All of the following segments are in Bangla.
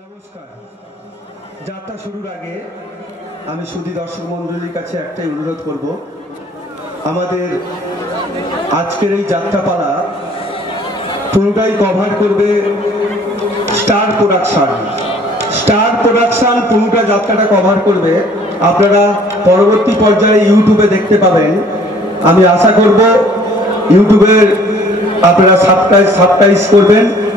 নমস্কার। যাত্রা শুরুর আগে আমি সুধী দর্শক মণ্ডলীর কাছে একটাই অনুরোধ করব, আমাদের আজকের এই যাত্রাপালা পুরোটাই কভার করবে স্টার প্রোডাকশন পুরোটা যাত্রাটা কভার করবে। আপনারা পরবর্তী পর্যায়ে ইউটিউবে দেখতে পাবেন। আমি আশা করব ইউটিউবের আপনারা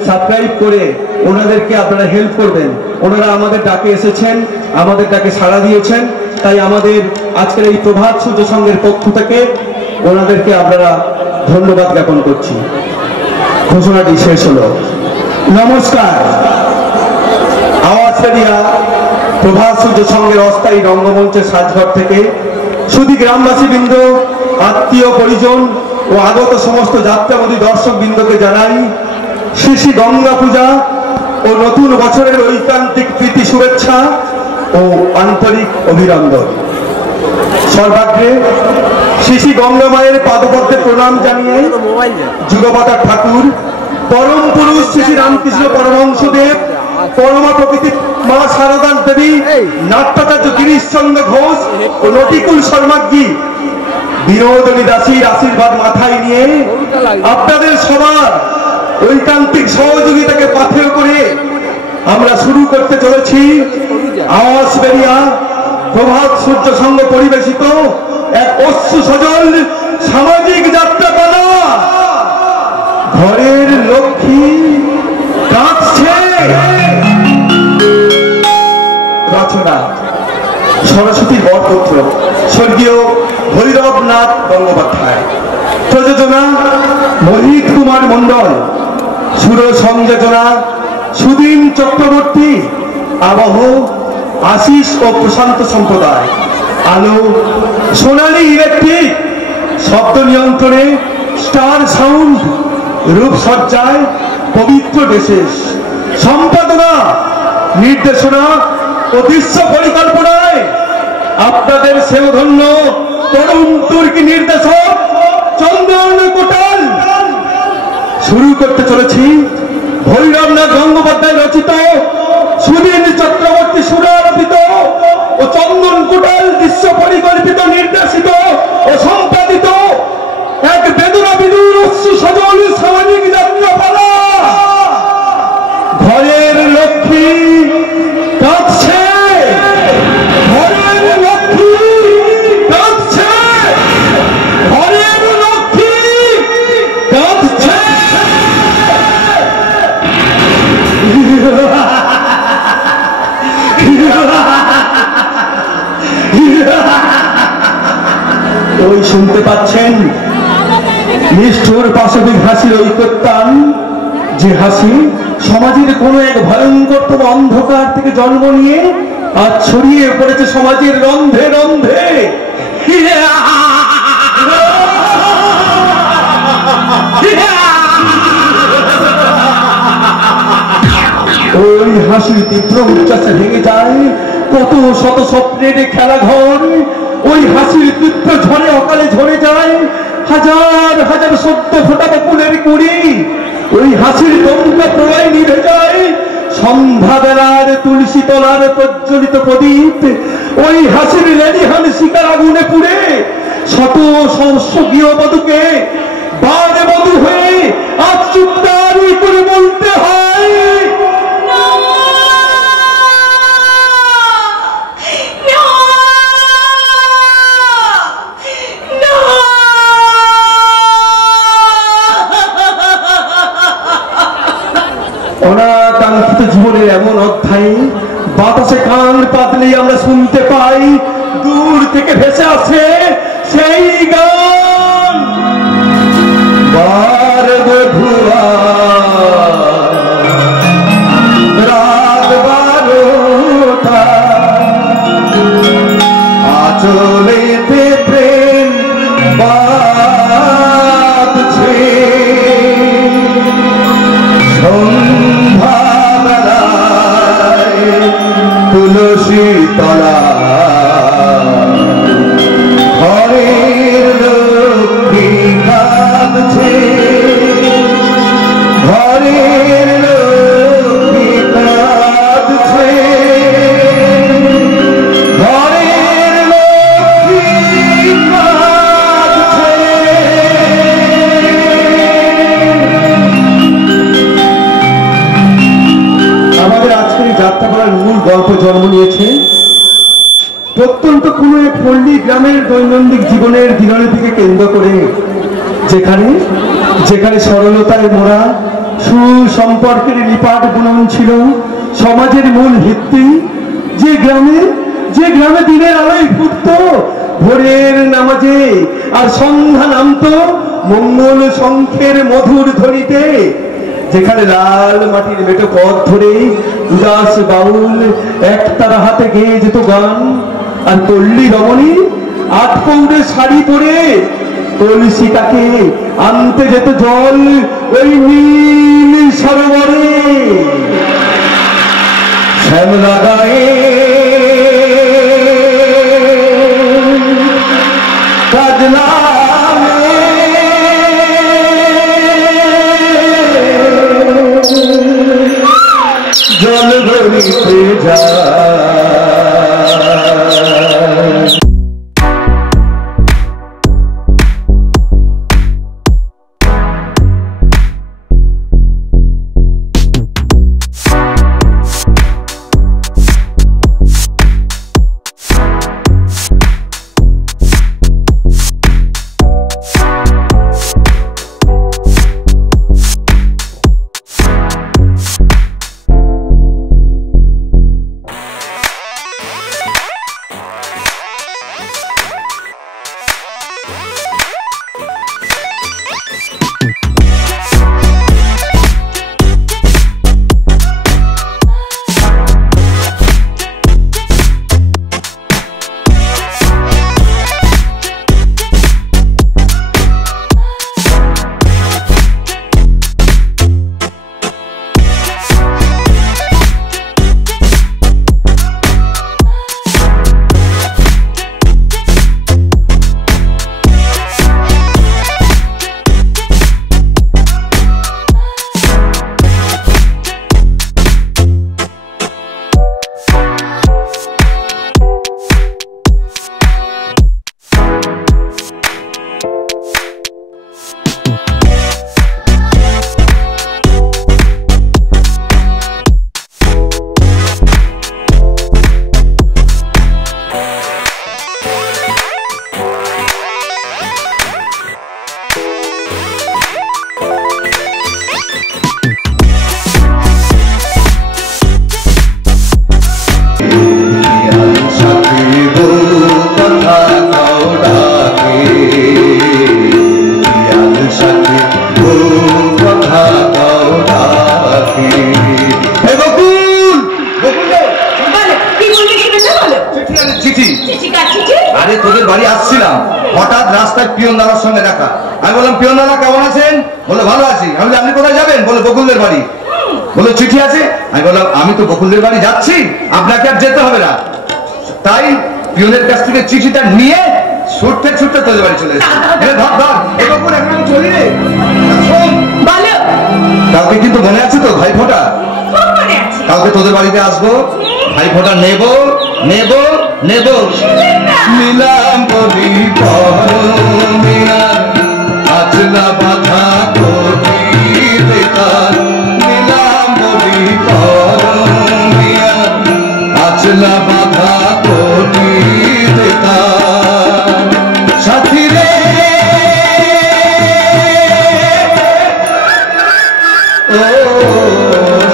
সাবস্ক্রাইব করে ওনাদেরকে আপনারা হেল্প করবেন। ওনারা আমাদের ডাকে এসেছেন, আমাদের ডাকে সাড়া দিয়েছেন, তাই আমাদের আজকের এই প্রভাত সূর্য সংঘের পক্ষ থেকে ওনাদেরকে আপনারা ধন্যবাদ জ্ঞাপন করছি। ঘোষণাটি শেষ হলো। নমস্কার। আওয়াজ এরিয়া প্রভাত সূর্য সংঘের অস্থায়ী রঙ্গমঞ্চের সাজঘর থেকে শুধু গ্রামবাসী বৃন্দ, আত্মীয় পরিজন ও আগত সমস্ত যাত্রাবাদী দর্শক বৃন্দকে জানাই শ্রী গঙ্গা পূজা ও নতুন বছরের ঐকান্তিক প্রীতি শুভেচ্ছা ও আন্তরিক অভিনন্দন। সর্বাগ্রে শ্রী গঙ্গা মায়ের পাদপদ্মে প্রণাম জানিয়ে যুগপাতার ঠাকুর পরম পুরুষ শ্রী রামকৃষ্ণ পরমহংসদেব, পরমা প্রকৃতি মা শারদা দেবী, নাট্যাচার্য গিরিশচন্দ্র ঘোষ ও নটিকুল শর্মাজি বিনোদিনী দাসীর আশীর্বাদ মাথায় নিয়ে আপনাদের সবার ঐকান্তিক সহযোগিতাকে পাথেয় করে আমরা শুরু করতে চলেছি আওয়াজ বেরিয়া প্রভাত সূর্য সংঘ পরিবেশিত এক অশ্রু সজল সামাজিক যাত্রাপালা ঘরের লক্ষ্মী কাঁদছে। রচনা সরস্বতী বরপুত্র স্বর্গীয় ভৈরবনাথ গঙ্গোপাধ্যায়, প্রযোজনা মোহিত কুমার মন্ডল, সুর সংযোজনা সুদীন চক্রবর্তী, আবহ আশিস ও প্রশান্ত সম্প্রদায়, আলো সোনালী ইলেকট্রিক, শব্দ নিয়ন্ত্রণে স্টার সাউন্ড, রূপসজ্জায় পবিত্র বিশেষ, সম্পাদনা নির্দেশনা ও দৃশ্য পরিকল্পনায় আপনাদের সেবধন্য তরুণ তুর্কি নির্দেশক চন্দন কোটাল। শুরু করতে চলেছি ভৈরবনাথ গঙ্গোপাধ্যায় রচিত, সুদীন চক্রবর্তী সুরারোপিত ও চন্দন কোটাল দৃশ্য পরিকল্পিত, নির্দেশিত ও সম্পাদিত এক বেদনা বিদুর অশ্রু সজল সামাজিক যাত্রাপালা ঘরের লক্ষ্মী কাঁদছে। ওই শুনতে পাচ্ছেন নিষ্ঠুর পাশবিক হাসির ঐকতান, যে হাসি সমাজের কোন এক ভয়ঙ্করতম অন্ধকার থেকে জন্ম নিয়ে আজ ছড়িয়ে পড়েছে সমাজের রন্ধে রন্ধে। ওই হাসির তীব্র উচ্ছ্বাসে ভেঙে যায় কত শত স্বপ্নের খেলা ঘর। ওই হাসির তীব্র ঝড়ে অকালে ঝরে যায় হাজার হাজার সদ্য ফোটা ফুলের কুড়ি। ওই হাসির দমকা প্রলয় নিভে যায় সন্ধ্যাবেলার তুলসী তলার প্রজ্বলিত প্রদীপ। ওই হাসির লেলিহান শিকার আগুনে পুড়ে শত সহস্র গৃহবধূকে বারে বধূ হয়ে আজ চুপচার করে বলতে হয় অনাকাঙ্ক্ষিত জীবনের এমন অধ্যায় বাতাসে কান পাতলেই আমরা শুনতে পাই দূর থেকে ভেসে আসে সেই গান। বার বধুয়া রাত 12টা আচলেতে প্রেম বাঁধছে, সন্ধ্যাবেলায় তুলসী তলা ঘরের লক্ষ্মী কাঁদছে। আমাদের আজকের এই যাত্রাপালার মূল গল্প জন্ম নিয়েছে প্রত্যন্ত কোনো এক পল্লী গ্রামের দৈনন্দিন জীবনের দিনলিপিকে কেন্দ্র করে, যেখানে যেখানে সরলতায় মোড়া সুসম্পর্কের নিপাট বুনন ছিল সমাজের মূল ভিত্তি। যে গ্রামে দিনের আলোয় ফুটত ভোরের নামাজে, আর সন্ধ্যা নামত মঙ্গল শঙ্খের মধুর ধ্বনিতে, যেখানে লাল মাটির মেটো পথ ধরে উদাস বাউল একতারা হাতে গেয়ে যেত গান, আর পল্লী রমণী আটপৌরে শাড়ি পরে কলসিটাকে আনতে যেত জল ওই নীল সরোবরে। শ্যামলা গায়ে কাজলা জল ভরিতে যায়। আরে তোদের বাড়ি আসছিলাম, হঠাৎ রাস্তায় পিয়ন দাদার সঙ্গে দেখা। আমি বললাম পিয়ন দাদা কেমন আছেন? বলে ভালো আছি। আমি বলি আপনি কোথায় যাবেন? বলে বকুলদের বাড়ি। বলে চিঠি আছে? আমি বললাম আমি তো বকুলদের বাড়ি যাচ্ছি, আপনাকে আর যেতে হবে না। তাই পিয়নের কাছ থেকে চিঠিটা নিয়ে ছুটতে ছুটতে তোদের বাড়ি চলে এসেছি। ধর ধর এই বকুল এখন চলি রে। কালকে কিন্তু মনে আছে তো ভাই ফোঁটা? কালকে তোদের বাড়িতে আসবো, ভাই ফোঁটা নেব নেব নেব। নিলাম বলি আচলা বাধা নিলাম বলি আচলা বাধা কোটি সাথী রে ও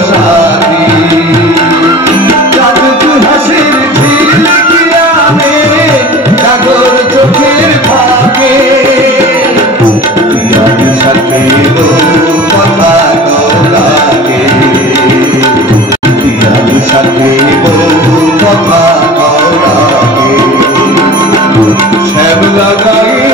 সাথী হাসির ঝিল কিরামে সাগর চোখের ভাগে সাথে কথা লাগে সাথে কথা লাগে শ্যামলা গায়ে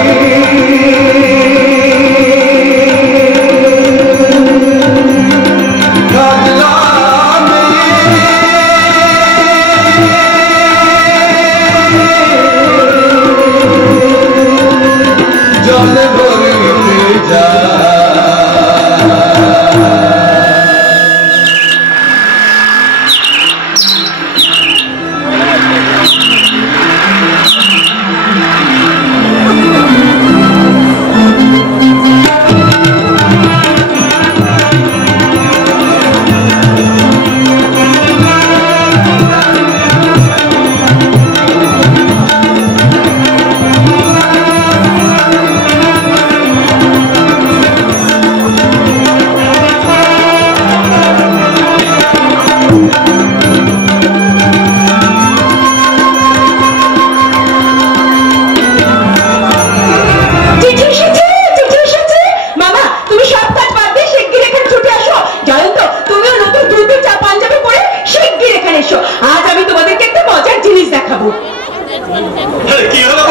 শোনাবো। কি হলো?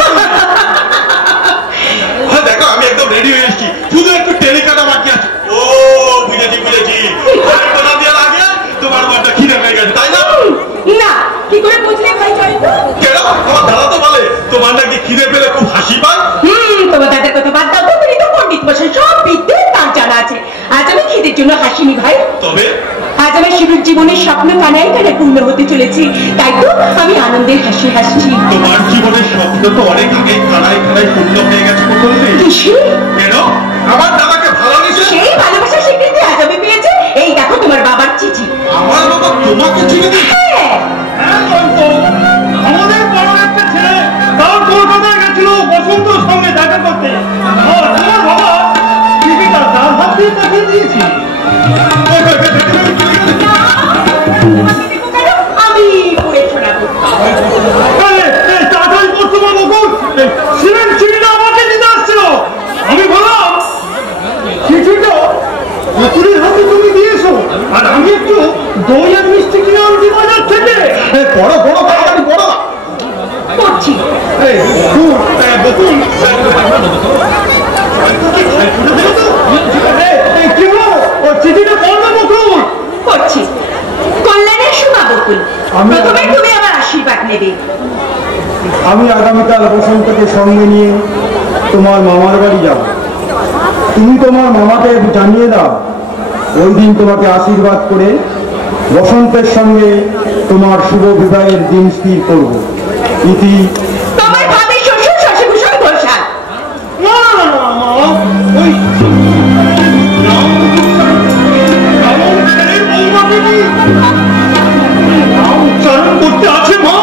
দেখো আমি একদম রেডি হয়ে এসেছি, শুধু একটু টেলিকাটা বাকি আছে। ও বুঝেছি বুঝেছি, আরেকটা দেওয়ার আগে তোমার মাটা খিদে হয়ে গেছে, তাই না? না, কি করে বুঝলে ভাই জয়ন্ত? কেন? আমার দাদা তো বলে তোমার নাকি খিদে পেলে খুব হাসি পায়। তোমার দাদার কথা বাদ দাও তো, তুমি তো পণ্ডিত মশাই, সব বিদ্যে তার জানা আছে। আজ আমি খিদের জন্য হাসিনি ভাই। তবে আজ আমার শিশুর জীবনের স্বপ্ন কানায় কানায় পূর্ণ হতে চলেছে, তাই তো আমি আনন্দের হাসি হাসছি। তোমার জীবনের স্বপ্ন তো অনেক আগে খানায় খানায় পূর্ণ হয়ে গেছে। কিসে? কেন? আমার দাদাকে ভালোবেসে সেই ভালোবাসা স্বীকৃতি আজ আমি পেয়েছে। এই দেখো তোমার বাবার চিঠি। আমার বাবা তোমাকে চিনে দিচ্ছে? হ্যাঁ, আমাদের পাড়ার একটা ছেলে তার কলকাতায় গেছিল বসন্তর সঙ্গে দেখা করতে। আর তোমার বাবা টিভিটা তার হাত দিয়ে পাঠিয়ে দিয়েছি। আমি পড়ে শোনাবো। তাড়াতাড়ি করছো মা বকুল, সিমেন্ট চিনিটা আমাকে দিতে আসছিল। আমি বললাম চিঠিটা বকুলের হাতে তুমি দিয়েছো, আর আমি একটু দই আর মিষ্টি কিনে আনছি বাজার থেকে। বড় বড় তাড়াতাড়ি বড়। পড়ছি। বকুল কি হলো? ও চিঠিটা পড়বে বকুল? পড়ছি। কল্যাণের শোনা বকুল, প্রথমে তুমি আমার আশীর্বাদ নেবে। আমি আগামীকাল বসন্তকে সঙ্গে নিয়ে তোমার মামার বাড়ি যাব। তুমি তোমার মামাকে জানিয়ে দাও, ওই দিন তোমাকে আশীর্বাদ করে বসন্তের সঙ্গে তোমার শুভ বিবাহের দিন স্থির করব। ইতি তোমার ভাবি শ্বশুর শশীভূষণ ঘোষাল। না না না মা, ওই উচ্চারণ করতে আছে মা।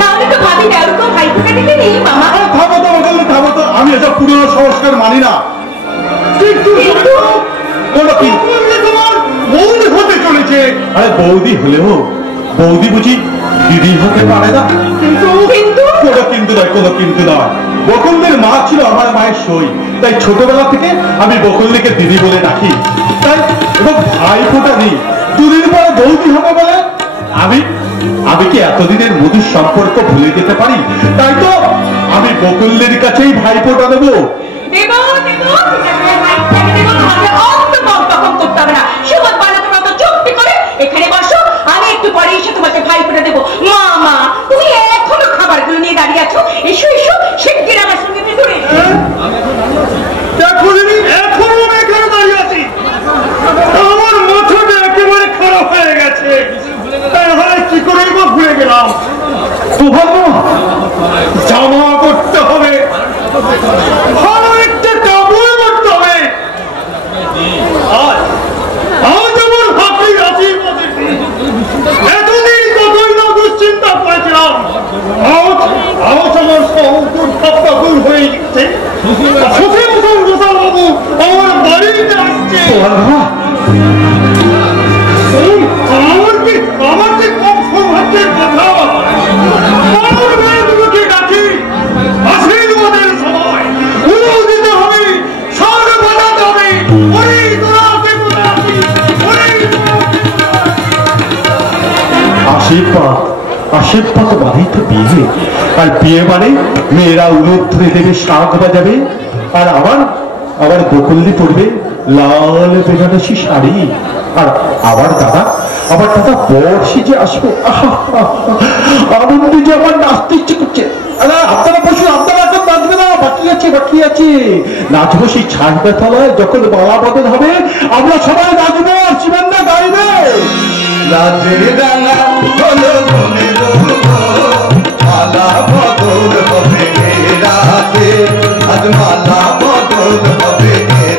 তাহলে তো ভাবি দেওরকে ভাইফোঁটা দিতে নেই মামা। থামো তো বকুল, থামো তো, আমি এসব পুরনো সংস্কার মানি না। কিন্তু বলো কি তোমার বৌদি হতে চলেছে। আরে বৌদি হলেও বৌদি বুঝি দিদি হতে পারে না? কিন্তু কোনো কিন্তু নয়, কোনো কিন্তু নয়। বকুলদের মা ছিল আমার মায়ের সই, তাই ছোটবেলা থেকে আমি বকুলদিকে দিদি বলে ডাকি। তাই এবং ভাই ফোঁটা দিই, দুদিন পরে বৌদি হবে বলে আমি আমি কি এতদিনের মধুর সম্পর্ক ভুলে যেতে পারি? তাই তো আমি বকুলদের কাছেই ভাই ফোঁটা দেবো। দেব দেব, ভাইটাকে দেব, তোমাকে অন্তকম করতে হবে না। সুবোধ বানা তোমার তো চুক্তি করে এখানে বসো, আমি একটু পরে এসে তোমাকে ভাইফোঁটা দেবো। মামা, তুমি এখনো খাবারগুলো নিয়ে দাঁড়িয়ে আছো, এসো এসো, শিগগির আমার সঙ্গে ভেতরে। দেখো দিদি, এখনো আমি এখানে দাঁড়িয়ে আছি। আমার মাথাটা একেবারে খারাপ হয়ে গেছে। কি করে ভুলে গেলাম। জামা করতে হবে, ভালো একটা কাপড় করতে হবে। আজ আমার হাতি রাজি এতদিন কতই না দুশ্চিন্তা করেছিলাম। আজ আমার সহকুর ভাবটা ভুল হয়ে গেছে। বাবু আমার বাড়িতে আসছে। আমার যে কম সৌভাগ্যের কথা। আমার মেয়েগুলোকে ডাকি, আশীর্বাদের সময় উড়ো দিতে হবে, সামনে বাজাতে হবে। ওরে তোরাকে তোরাকি, ওরে আশীর্বাদ আশীর্বাদ মানেই তো বিয়ে, আর বিয়ে মানে মেয়েরা উলুক ধরে দেবে, শাঁখ বাজাবে, আর আবার বকুলদি পড়বে লাল বেনারসি শাড়ি। আর আবার দাদা বর্ষি যে আসবে, আনন্দে যে আমার নাচতে ইচ্ছে করছে। আপনারা বসুন, আপনারা এখন নাচবে না, বাকি আছে নাচবো সেই ছাঁচবে তলায়। যখন মালা বদল হবে আমরা সবাই নাচবো, শিবান্না গাইবে। রাজে রাঙা হলো মনে মালা বদল হবে রাতে, আজ মালা বদল হবে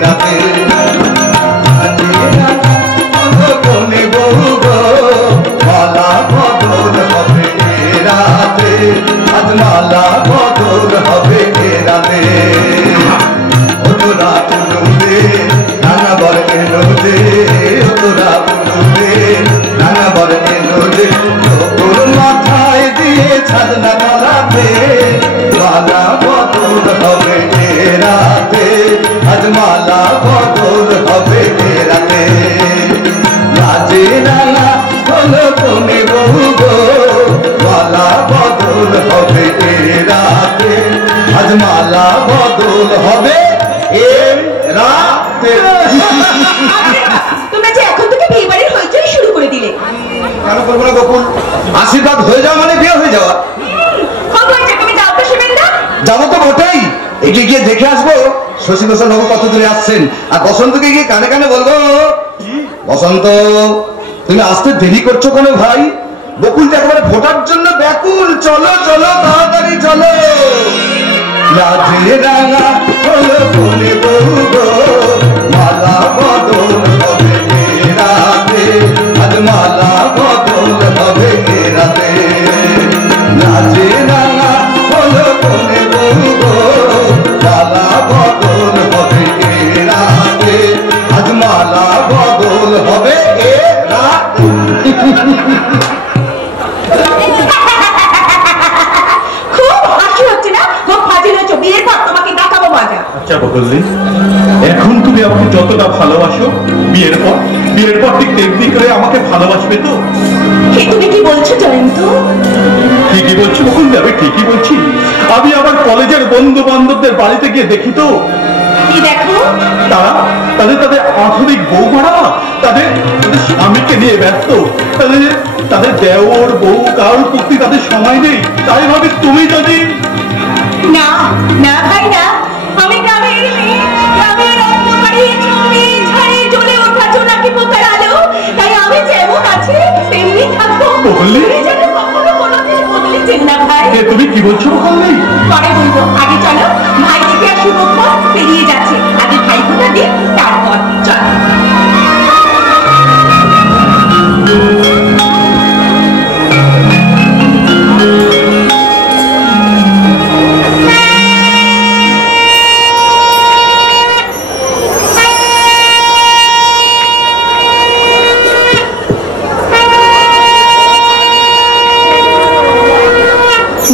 রাতে। রাজে রাঙা হলো মনে মালা বদল হবে রাতে, আজ মালা বদল হবে রাতে। তোরা বলবে নানা বল এলো যে, তোরা বলবে নানা বল এলো যে, তোর মাথায় দিয়ে ছাদনা গলাতে মালা বদল হবে রাতে, আজ মালা বদল হবে রাতে। রাজে রাঙা হলো তুমি বহু গো, মালা বদল হবে এ রাতে, আজ মালা বদল হবে এ রাতে। তোমরা যে এখন থেকে বিয়ে বাড়ির হইচই শুরু করে দিলে। কেন করবো না বকুল? আশীর্বাদ হয়ে যাওয়া মানে বিয়ে হয়ে যাওয়া। তুমি যাও তো শিবেন্দা। যাবো তো বটেই, এগিয়ে গিয়ে দেখে আসবো শশী ঘোষাল বাবু কত দূরে আসছেন, আর বসন্তকে গিয়ে কানে কানে বলবো, বসন্ত তুমি আসতে দেরি করছো কেন ভাই? বকুল তো একেবারে ভোটার জন্য ব্যাকুল, চলো চলো তাড়াতাড়ি চলো। লাজে রাঙা হলো বলে বউ গো, মালা বদল হবে এ রাতে, আজ মালা বদল হবে এ রাতে। লাজে রাঙা হলো বলে বউ গো, মালা বদল হবে এ রাতে, আজ মালা বদল হবে এ রাতে। খুব হাসি হচ্ছে না? খুব ফাজিল হচ্ছে। বিয়ের পর তোমাকে দেখাবো মজা। আচ্ছা বকুলদি, এখন তুমি আমাকে যতটা ভালোবাসো, বিয়ের পর ঠিক তেমনি করে আমাকে ভালোবাসবে তো? তুমি কি বলছো জয়ন্ত? ঠিকই বলছি বকুলদি, আমি ঠিকই বলছি। আমি আমার কলেজের বন্ধু বান্ধবদের বাড়িতে গিয়ে দেখি তো, কি দেখো? তাদের আধুনিক বউ ভাড়া, তাদের স্বামীকে নিয়ে ব্যস্ত, তাদের দেওর বউ কারোর প্রতি তাদের সময় নেই। তাই ভাবি তুমি যদি না না তাই না, আমি গ্রামের মেয়ে, গ্রামের অন্ধকারে জমি ঝাড়ে জ্বলে ওঠা জোনাকি পোকার আলো, তাই আমি যেমন আছি তেমনি থাকবো। বললি? তুমি যেন কখনো কোনোদিন বদলেছেন না ভাই। তুমি কি বলছো বকুলদি? পরে বলবো, আগে চলো ভাই দেখে আসি। মুখ পেরিয়ে যাচ্ছে, আগে ভাই ফোটা দিই, তারপর চলো।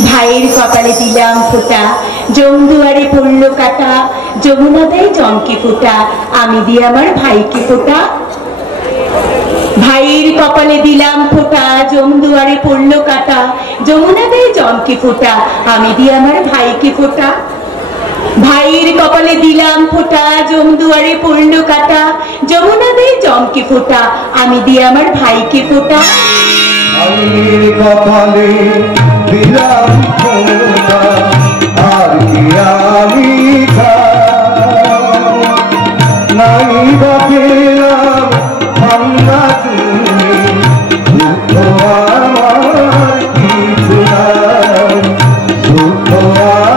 ভাইয়ের কপালে দিলাম ফোঁটা, জমদুয়ারে পড়লো কাটা, যমুনা দেয় জমকে ফোঁটা, আমি দিয়ে আমার ভাইকে ফোঁটা। ভাইয়ের কপালে দিলাম ফোঁটা, জমদুয়ারে পড়লো কাটা, যমুনা দেয় জমকে ফোঁটা, আমি দিয়ে আমার ভাইকে ফোঁটা। ভাইয়ের কপালে দিলাম ফোঁটা, জমদুয়ারে পড়লো কাটা, যমুনা দেয় জমকে ফোঁটা, আমি দিয়ে আমার ভাইকে ফোঁটা। ভাইয়ের কপালে দিলাম ফোঁটা, আর কি আমি নাই বা পেলাম ভাঙা তুমি, দুঃখ আমার কিছু নাই, দুঃখ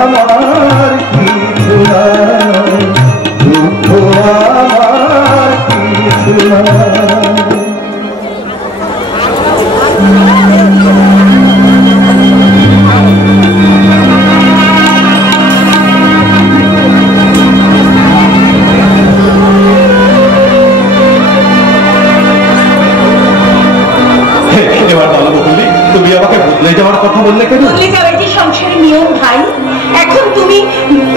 আমার কিছু নাই, দুঃখ আমার কিছু নাই। এবার বলো বকুলদি, তুমি আমাকে বদলে যাওয়ার কথা বললে কেন? বদলে যাওয়ার যে সংসারের নিয়ম ভাই। এখন তুমি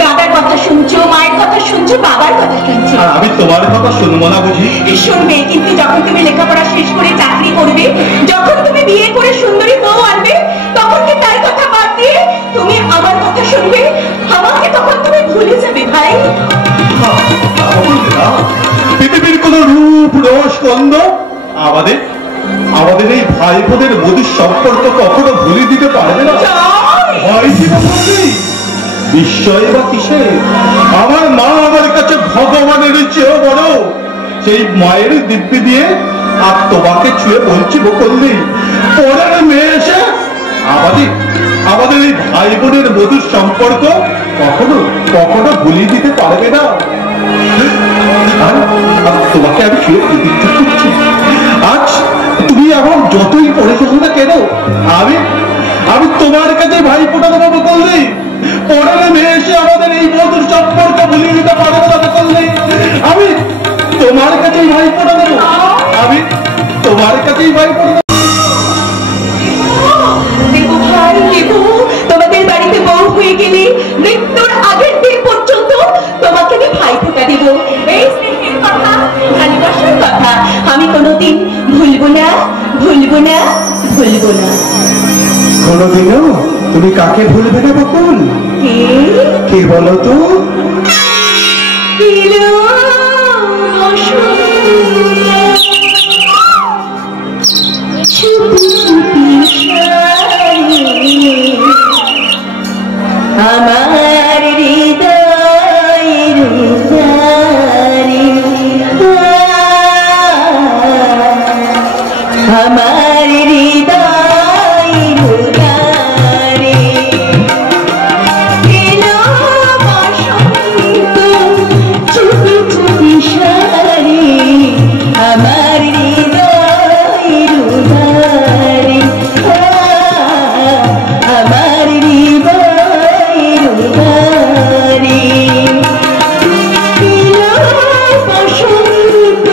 দাদার কথা শুনছো, মায়ের কথা শুনছো, বাবার কথা শুনছো। আর আমি তোমার কথা শুনবো না বুঝি? শুনবে, কিন্তু যখন তুমি লেখাপড়া শেষ করে চাকরি করবে, যখন তুমি বিয়ে করে সুন্দরী বউ আনবে, তখন কি তার কথা বাদ দিয়ে তুমি আমার কথা শুনবে? আমাকে তখন তুমি ভুলে যাবে ভাই। পৃথিবীর কোন রূপ রস গন্ধ আমাদের এই ভাই বোনের মধুর সম্পর্ক কখনো ভুলে দিতে পারবে না। বিস্ময় বা কিসে? আমার মা আমার কাছে ভগবানের চেয়েও বড়। সেই মায়ের দিব্যি দিয়ে আর তোমাকে ছুঁয়ে বলছি বকুলদি, পরের মেয়ে এসে আমাদের এই ভাই বোনের মধুর সম্পর্ক কখনো ভুলিয়ে দিতে পারবে না। তোমাকে আমি ছুঁয়ে প্রতিজ্ঞা করছি, আজ তুমি এখন যতই পড়েছো না কেন, আমি তোমার কাছে ভাই ফোটা দেবো বকুলদি। পরের মেয়ে এসে আমাদের এই মধুর সম্পর্ক ভুলিয়ে দিতে পারবে না বকুলদি। আমি তোমার কাছেই ভাই ফোটা দেবো, আমি তোমার কাছেই ভাই ফোটা দেবো। দেবো ভাই দেবো, তোমাদের বাড়িতে বউ হয়ে গেলে মৃত্যুর আগের দিন পর্যন্ত তোমাকে আমি ভাই ফোটা দেব। এই স্নেহের কথা, ভালোবাসার কথা আমি কোনোদিন ভুলবো না, ভুলবো না। ভুলবো না। কোনোদিনও তুমি কাকে ভুলবে না বকুল? কে বলো তো? আমার হৃদয়ের উদারি, আমার হৃদয়ের উদারি, এলো বসন্ত চুপি চুপি সারি, আমার হৃদয়ের উদারি, আমার হৃদয়ের উদারি, এলো বসন্ত।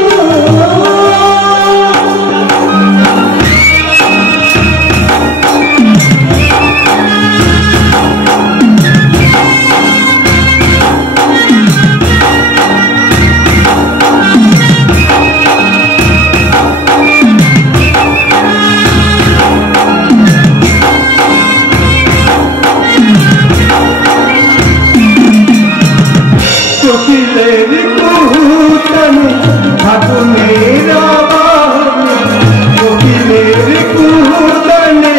কোকিলের কুহুতানে ফাগুনের আবাহনে, কোকিলের কুহুতানে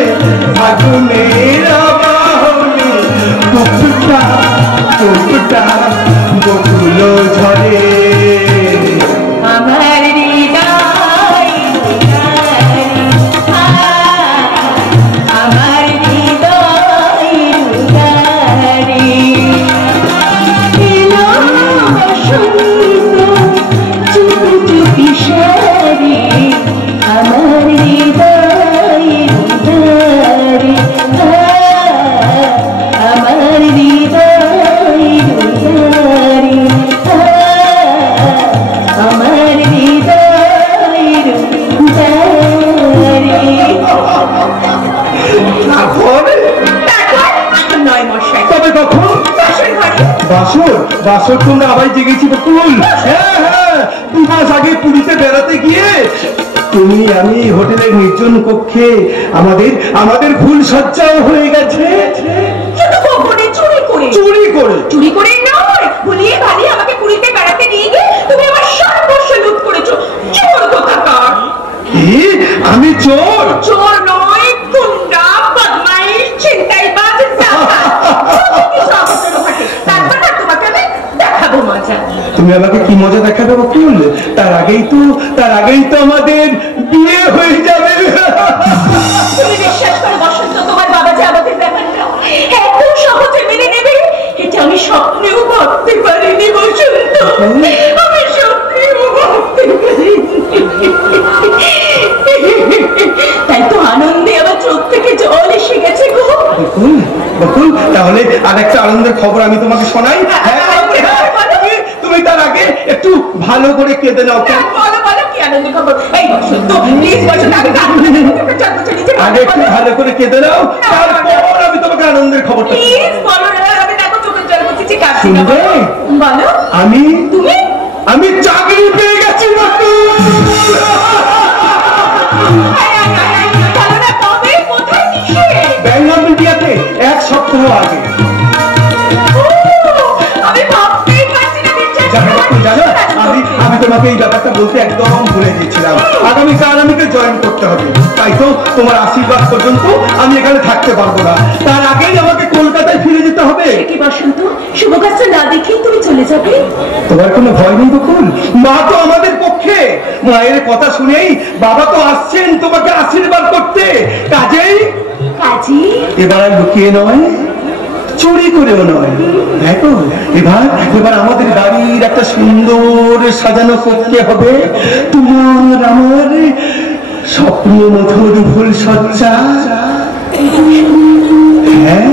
ফাগুনের আবাহনে, টুকটা টুকটা বকুল ঝরে। আমার হৃদয় উদারি, আমার হৃদয় উদারি, এলো বসন্ত চুপি চুপি সারি, আমার হৃদয় উদারি, আমার হৃদয় উদারি, আমার হৃদয়ের উদারি। এখন নয় মশাই, তবে কখন? বাসর ঘরে। বাসর বাসর তোমরা আবার জেগেছি বকুল। হ্যাঁ হ্যাঁ, 2 মাস আগে পুরীতে বেড়াতে গিয়ে তুমি আমি হোটেলের নির্জন কক্ষে আমাদের আমাদের ফুল সজ্জাও হয়ে গেছে। শুধু গোপনে চুরি করে। চুরি করে? চুরি করে নয়, ভুলিয়ে ভালিয়ে আমাকে পুরীতে বেড়াতে নিয়ে গিয়ে তুমি আমার সর্বস্ব লুট করেছো। চোর কোথাকার। কি? আমি চোর? চোর নয়, গুন্ডা, বদমাইশ, ছিনতাইবাজ, ডাকাত। সব কিছু আমার ঘটে। তারপর না তোমাকে আমি দেখাবো মজা। তুমি আমাকে কি মজা দেখাবে বকুল? তার আগেই তো আমাদের বিয়ে হয়ে যাবে। তুমি বিশ্বাস করো বসন্ত, তোমার বাবা যে আমাদের ব্যাপারটা এত সহজে মেনে নেবে এটা আমি স্বপ্নেও ভাবতে পারিনি বসন্ত। আমি স্বপ্নেও ভাবতে পারিনি। তাই তো আনন্দে আমার চোখ থেকে জল এসে গেছে গো। বকুল বকুল, তাহলে আরেকটা আনন্দের খবর আমি তোমাকে শোনাই। তুমি তার আগে একটু ভালো করে কেঁদে নাও। বলো বলো কি আনন্দের খবর? এই বসন্ত প্লিজ বসন্ত, আগে একটু ভালো করে কেঁদে নাও, তারপর আমি তোমাকে আনন্দের খবরটা প্লিজ বলো না। আমি দেখো চোখের জল মুছেছি, কাঁদছি না। শুনবে? বলো তুমি তুমি আমি চাকরি পেয়ে গেছি বকুল। বলো না কবে, কোথায়, কিসে? ব্যাঙ্গালোর মিডিয়াতে 1 সপ্তাহ আগে। আমি ভাবতেই পারছি না। বিশ্বাস জানো করো, বকুল, জানো আমি তোমাকে এই ব্যাপারটা বলতে একদম ভুলে গিয়েছিলাম। আগামীকাল আমাকে জয়েন করতে হবে, তাই তো তোমার আশীর্বাদ পর্যন্ত আমি এখানে থাকতে পারবো না। তার আগেই আমাকে কলকাতায় ফিরে যেতে হবে। কি বসন্ত, শুভ কাজটা না দেখেই তুমি চলে যাবে? তোমার কোনো ভয় নেই বকুল? মা তো আমাদের পক্ষে। মায়ের কথা শুনেই বাবা তো আসছেন তোমাকে আশীর্বাদ করতে। কাজেই এবার আর লুকিয়ে নয়, চুরি করেও নয়। দেখো এবার আমাদের বাড়ির একটা সুন্দর সাজানো কক্ষে হবে তোমার আমার স্বপ্ন মধুর ফুল সজ্জা। হ্যাঁ,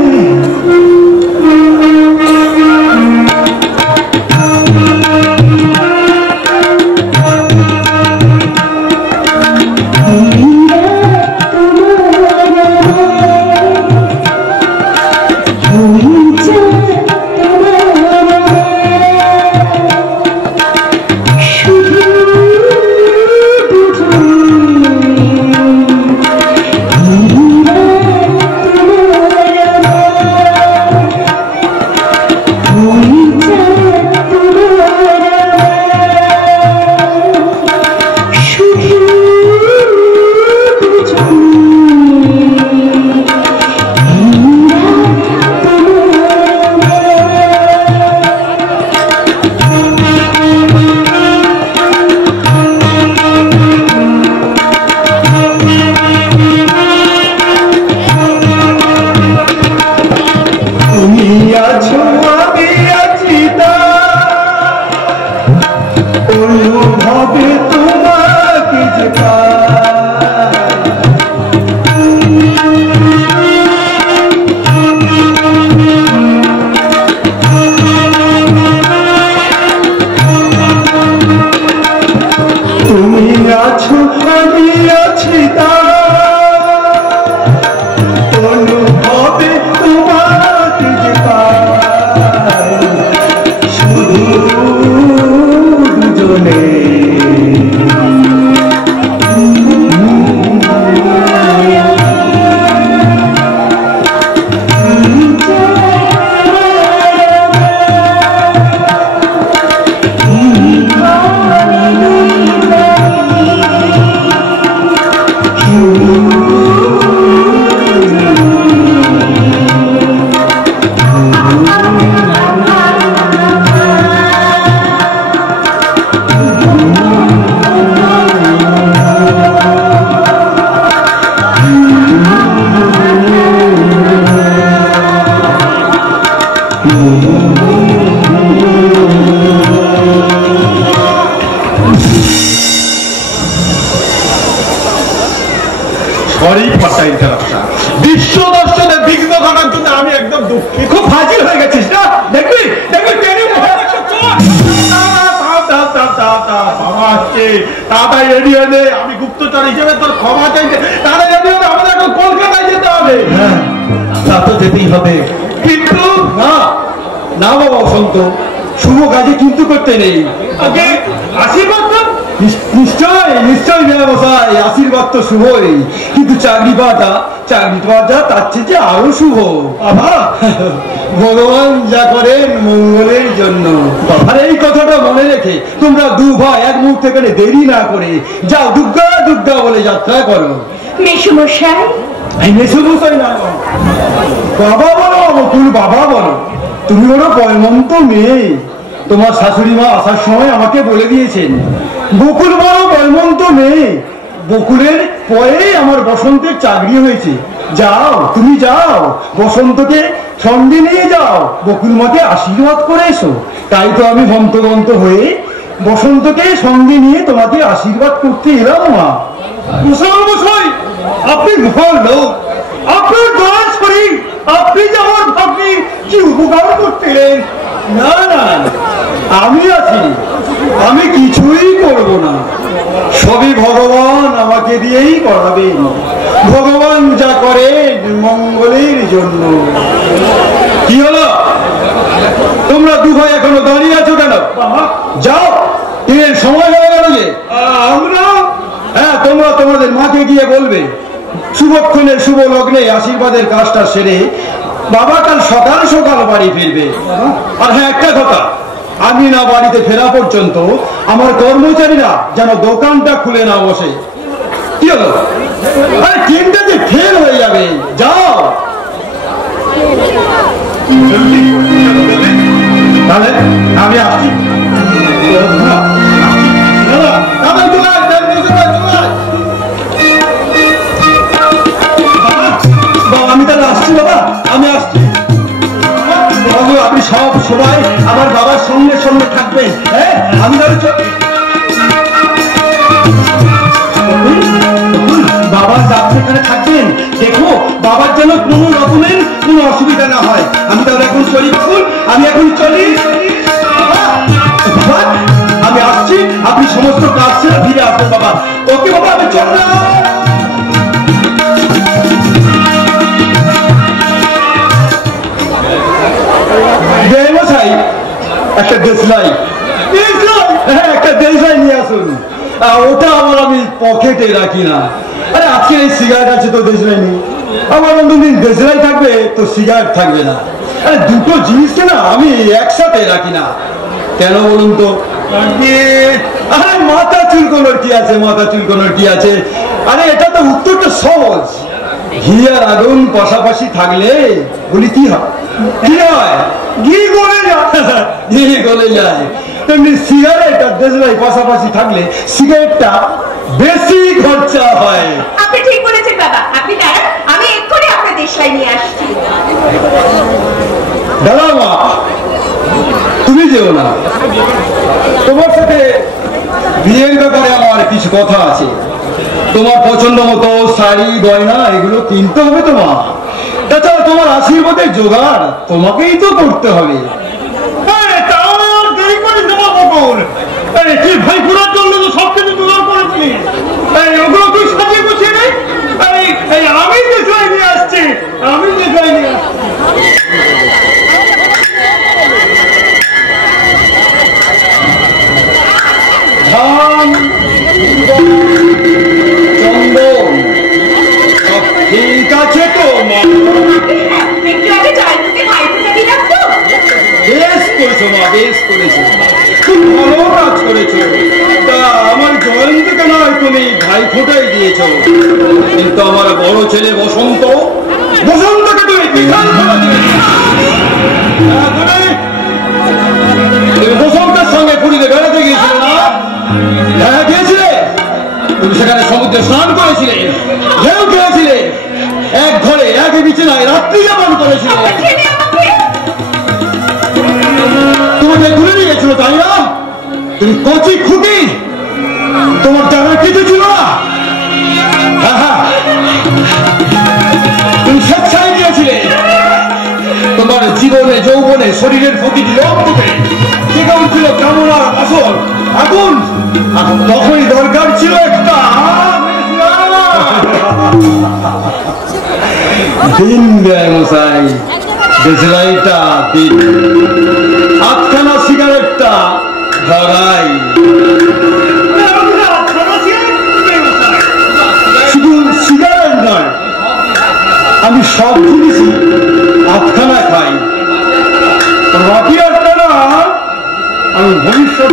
এই ফটা ইন্টারাপশন বিশ্ব দর্শনে বিঘ্ন ঘটার জন্য আমি একদম দুঃখিত। খুব ফাজিল হয়ে গেছিস না? দেখবি দেখবি টেনে বাবা আসছে, তাড়াতাড়ি রেডি হয়ে নে। আমি গুপ্তচর হিসেবে তোর ক্ষমা চাইছে, তাড়াতাড়ি রেডি হয়ে আমাদের এখন কলকাতায় যেতে হবে। হ্যাঁ, তা তো যেতেই হবে। কিন্তু না না বাবা বসন্ত, শুভ কাজে কিন্তু করতে নেই। ওকে আশীর্বাদ কর। নিশ্চয় নিশ্চয় ব্যবসায় আশীর্বাদ তো শুভই, কিন্তু চাকরি পাওয়াটা তার চেয়ে আরো শুভ। বাবা ভগবান যা করেন মঙ্গলের জন্য। আর এই কথাটা মনে রেখে তোমরা দু ভাই এক মুখ থেকে দেরি না করে যাও, দুর্গা দুর্গা বলে যাত্রা করো। মেসুমশাই, মেসুমশাই না, বাবা বলো, বকুল বাবা বলো। তুমি বলো পয়মন্ত মেয়ে, তোমার শাশুড়ি মা আসার সময় আমাকে বলে দিয়েছেন বকুল বড় পয়মন্ত মেয়ে, বকুলের পরেই আমার বসন্তের চাকরি হয়েছে। যাও তুমি যাও, বসন্তকে সঙ্গে নিয়ে যাও, বকুল মাকে আশীর্বাদ করে এসো। তাই তো আমি হন্তদন্ত হয়ে বসন্তকে সঙ্গে নিয়ে তোমাকে আশীর্বাদ করতে এলাম। মা মশাই, আপনি মহান লোক, আপনার দয়ার শরীর, আপনি যে আমার ভাগ্নির কি উপকার করতেন। না না, আমি আছি, আমি কিছুই করব না, সবই ভগবান আমাকে দিয়েই করাবেন। ভগবান যা করেন মঙ্গলের জন্য। কি হলো, তোমরা দু ভাই এখনো দাঁড়িয়ে আছো কেন? যাও, দিনের সময় হয়ে গেল যে। আমরা হ্যাঁ, তোমরা তোমাদের মাকে গিয়ে বলবে শুভক্ষণের শুভ লগ্নে আশীর্বাদের কাজটা সেরে বাবা কাল সকাল সকাল বাড়ি ফিরবে। আর হ্যাঁ, একটা কথা, আমি না বাড়িতে ফেরা পর্যন্ত আমার কর্মচারীরা যেন দোকানটা খুলে না বসে। কি হলো, আরে ট্রেনটা যে ফেল হয়ে যাবে। যাও তাহলে আমি আসছি। আমি তাহলে আসছি বাবা, আমি আসছি। বাবু আপনি সব সময় আমার বাবার সঙ্গে সঙ্গে থাকবেন। হ্যাঁ, আমি তাহলে বাবার যাত্রা এখানে থাকবেন। দেখো বাবার যেন কোনো রকমের কোনো অসুবিধা না হয়। আমি তাহলে এখন চলি বাবু, আমি এখন চলি। বাবা আমি আসছি, আপনি সমস্ত কাজ ছেড়ে ফিরে আসবেন বাবা। ওকে বাবা, আমি চললাম। একটা দেশলাই, হ্যাঁ একটা দেশলাই নিয়ে আসুন। ওটা আমার আমি পকেটে রাখি না। আরে আজকে এই সিগারেট আছে তো দেশলাই নেই, আমার অন্যদিন দেশলাই থাকবে তো সিগারেট থাকবে না। আরে দুটো জিনিসকে না আমি একসাথে রাখি না। কেন বলুন তো? আরে মাথা চুলকোনোর কি আছে, মাথা চুলকোনোর কি আছে? আরে এটা তো উত্তরটা সহজ। ঘি আর আগুন পাশাপাশি থাকলে বলি কি হয়? কি হয়? ঘি গলে যায়, ঘি গলে যায়। তেমনি সিগারেট আর দেশলাই পাশাপাশি থাকলে সিগারেটটা বেশি খরচা হয়। আপনি ঠিক বলেছেন বাবা, আপনি দাঁড়ান, আমি এক্ষুনি আপনার দেশলাই নিয়ে আসছি। দাদা মা, তুমি যেও না, তোমার সাথে বিয়ের ব্যাপারে আমার কিছু কথা আছে। তোমার পছন্দ মতো শাড়ি গয়না এগুলো কিনতে হবে তোমার। তাছাড়া তোমার আশীর্বাদের জোগাড় তোমাকেই তো করতে হবে। ভাই ঘোরার জন্য তো সবকিছু জোগাড় করেছিলি, ওগুলো তুই সাজিয়ে গুছিয়ে নেই। আমি দেশলাই নিয়ে আসছি, আমি দেশলাই নিয়ে আসছি। ধান চন্দন সব ঠিক আছে তো মা? একটু আগে জয়ন্তকে ভাই ফোঁটা দিলাম তো। বেশ করেছো মা, বেশ করেছো, খুব ভালো কাজ করেছো। তা আমার জয়ন্তকে নয় তুমি ভাই ফোঁটাই দিয়েছো, কিন্তু আমার বড় ছেলে বসন্ত, বসন্তকে তুমি বিধান ফোঁটা দিয়েছো। তুমি বসন্তের সঙ্গে পুরীতে বেড়াতে গিয়েছিলে না? হ্যাঁ গিয়েছিলে। তুমি সেখানে সমুদ্রে স্নান করেছিলে, ঢেউ খেয়েছিলে, এক ঘরে একই বিছানায় রাত্রি যাপন করেছিলে। তোমাকে ঘুরে নিয়ে গেছিল তাই না? তুমি কচি খুঁটি, তোমার জানার কিছু ছিল না। হ্যাঁ হ্যাঁ, শরীরের প্রতিটি রক্তকে কেমন ছিল কামনার আসল আগুন। তখনই দরকার ছিল একটা দিন দেয় মশাই, দেশলাইটা দিন, আটখানা সিগারেটটা ধরাই। শুধু সিগারেট নয়, আমি সব জিনিসই আটখানা খাই। বাকি আটখানা আমি ভবিষ্যৎ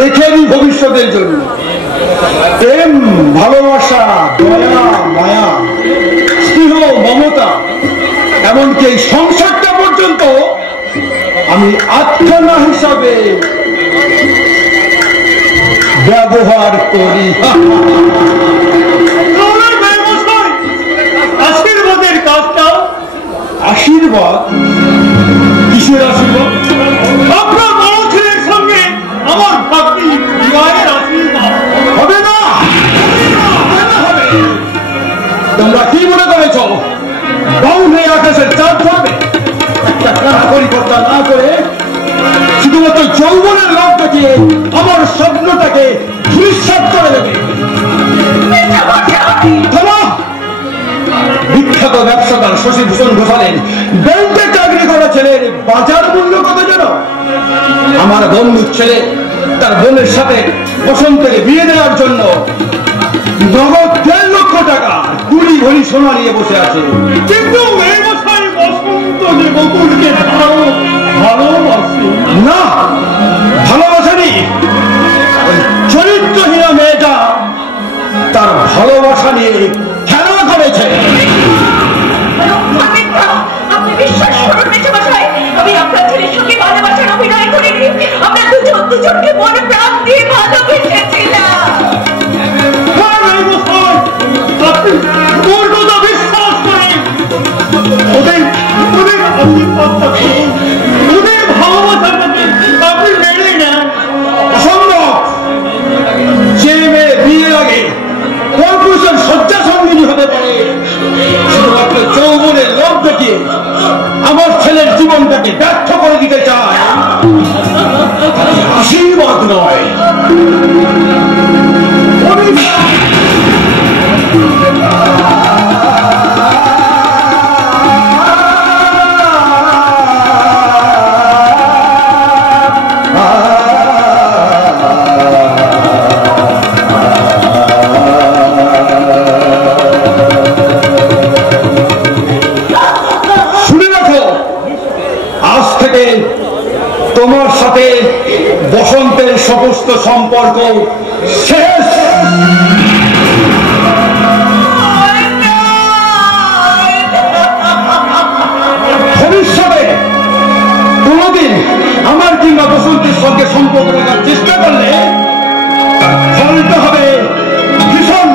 রেখে দিই ভবিষ্যতের জন্য। প্রেম, ভালোবাসা, দয়া, মায়া, স্নেহ, মমতা, এমনকি এই সংসারটা পর্যন্ত আমি আটখানা হিসাবে ব্যবহার করি। আশীর্বাদের কাজটা আশীর্বাদ? কিসের আশীর্বাদ? আপনার বড় ছেলের সঙ্গে আমার ভাগ্নি বিবাহের আশীর্বাদ। হবে না, হবে। তোমরা কি মনে করেছ বাউল হয়ে আকাশের চাঁদ ধরবে? একটা কাজ পরিবর্তা না করে শুধুমাত্র যৌবনের লোক দেখিয়ে আমার স্বপ্নটাকে ধূলিসাৎ করে দেবে। বিখ্যাত ব্যবসাদার শশীভূষণ ঘোষালের ব্যাংকে চাকরি করা ছেলের বাজার মূল্য কত জানো? আমার বন্ধুর ছেলে তার বোনের সাথে বসন্তের বিয়ে দেওয়ার জন্য নগদ 1.5 লক্ষ টাকা 20 ভরি সোনা নিয়ে বসে আছে। কিন্তু এই বছর বসন্ত যে বকুলকে ভালোবাসে না, ভালোবাসেনি। ওই চরিত্রহীনা মেয়েটা তার ভালোবাসা নিয়ে খেলা করেছে। আপনি বিশ্বাস করুন মেজমশাই, আমি আপনার ছেলের সঙ্গে ভালোবাসার অভিনয় করিনি। আমরা দুজনকে মনে প্রাণ দিয়ে ভালোবেসেছিলাম। ওর কথা বিশ্বাস করেন, ওদের ভালোবাসাটাকে আপনি মেনে নেন। অসম্ভব। যে মেয়ে বিয়ের আগে পুরুষের শয্যা সঙ্গিনী হতে পারে, শুধুমাত্র যৌবনের লোভ দেখিয়ে আমার ছেলের জীবনটাকে ব্যর্থ করে দিতে চায়, আশীর্বাদ নয়। তোমার সাথে বসন্তের সমস্ত সম্পর্ক শেষ। ভবিষ্যতে কোনদিন আমার কিংবা বসন্তের সঙ্গে সম্পর্ক রাখার চেষ্টা করলে ফলটা হবে ভীষণ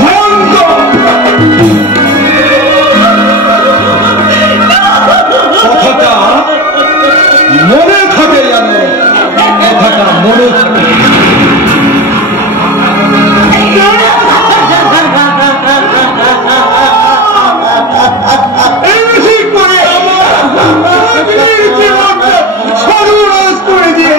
ভয়ঙ্কর। কথাটা মনে থাকে, জানো, কথাটা মনে থাকে। সর্বনাশ করে দিয়ে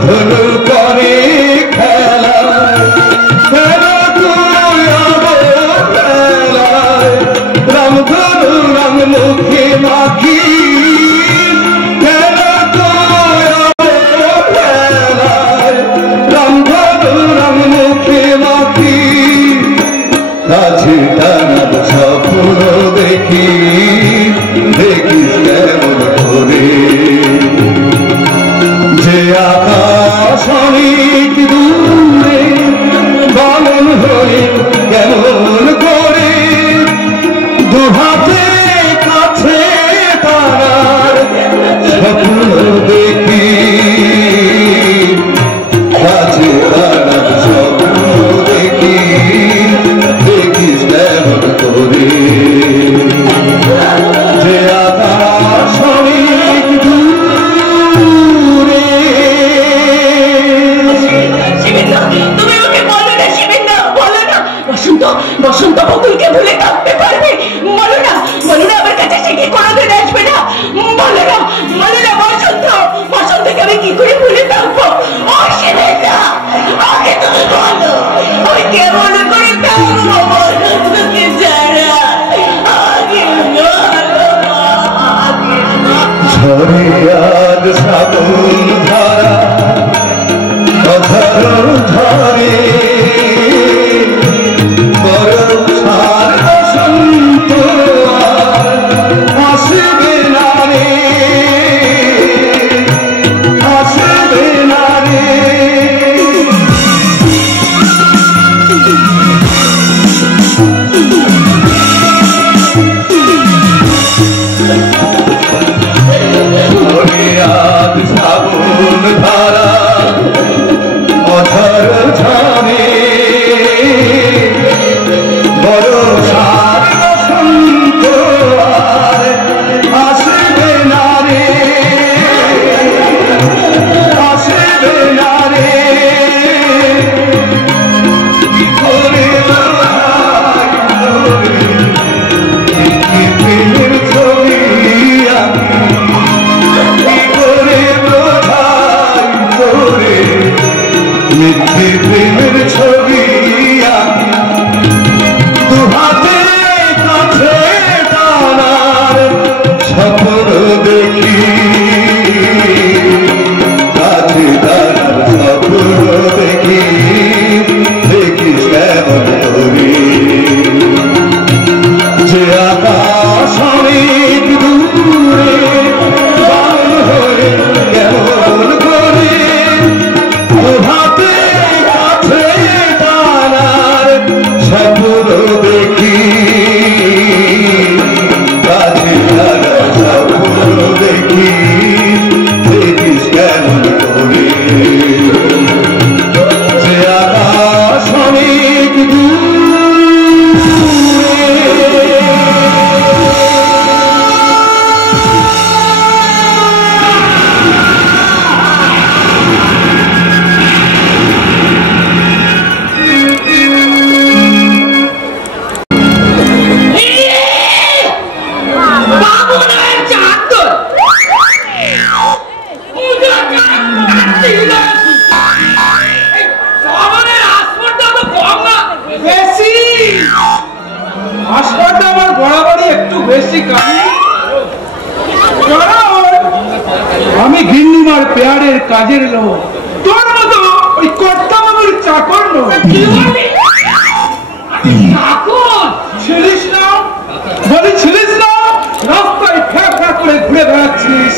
রামধনু করে খেলা খেলা তুই খেলায় রামধনু রাম মুখে মাখি খেলা তুই খেলায় রামধনু রাম মুখে মাখি কাছে টানার স্বপ্ন দেখি দেখিস কেমন করে যে আকাশ অনেক দূরে বামন হয়ে কেমন করে দুহাতে কাছে তারার স্বপ্ন দেখি কাছে তারার স্বপ্ন দেখি দেখিস কেমন করে যে আকাশ অনেক দূরে তুমি ওকে বলো না শিবেন্দা, বলো না বসন্ত, বসন্ত বকুলকে ভুলে থাকতে পারবে? বলো না, বলো না আমার কাছে সে কি কোনোদিন আসবে না? বলো না, বলো না বসন্ত, বসন্তকে আমি কি করে ভুলে থাকবো? ও শিবেন্দা, আগে তুমি বলো আমি কেমন করে থাকবো বসন্তকে ছাড়া? আগে বলো, আগে ঝরে আজ শ্রাবণ ধারা অধর ঝরে বর্ষার বসন্ত আর আসবে না রে, আসবে না রে। আজ শ্রাবণ ধারা অধর ঝরে বর্ষার বসন্ত আর আসবে না রে, আসবে না রে। কি করে বোঝাই তোরে, কি প্রেমের ছবি আঁকি, কি করে বোঝাই তোরে মিথ্যে প্রেমের ছবি আঁকি দুহাতে কাছে টানার স্বপ্ন দেখি কাছে টানার স্বপ্ন দেখি দেখিস কেমন করে যে আকাশ অনেক দূরে বামন হয়ে কেমন করে হাতে কাছে টানার স্বপ্ন দেখি কাছে টানার স্বপ্ন দেখি দেখিস কেমন করে যে আকাশ অনেক দূরে। আসবারটা আমার বরাবরই একটু বেশি কাহিনী। আমি গিন্নিমার পেয়ারের কাজের লোক, তোর মতো ওই কর্তাবাবুর চাকর নয়। ছিলিস না, বলি ছিলিস না, রাস্তায় ফ্যা ফ্যা করে ঘুরে বেড়াচ্ছিস,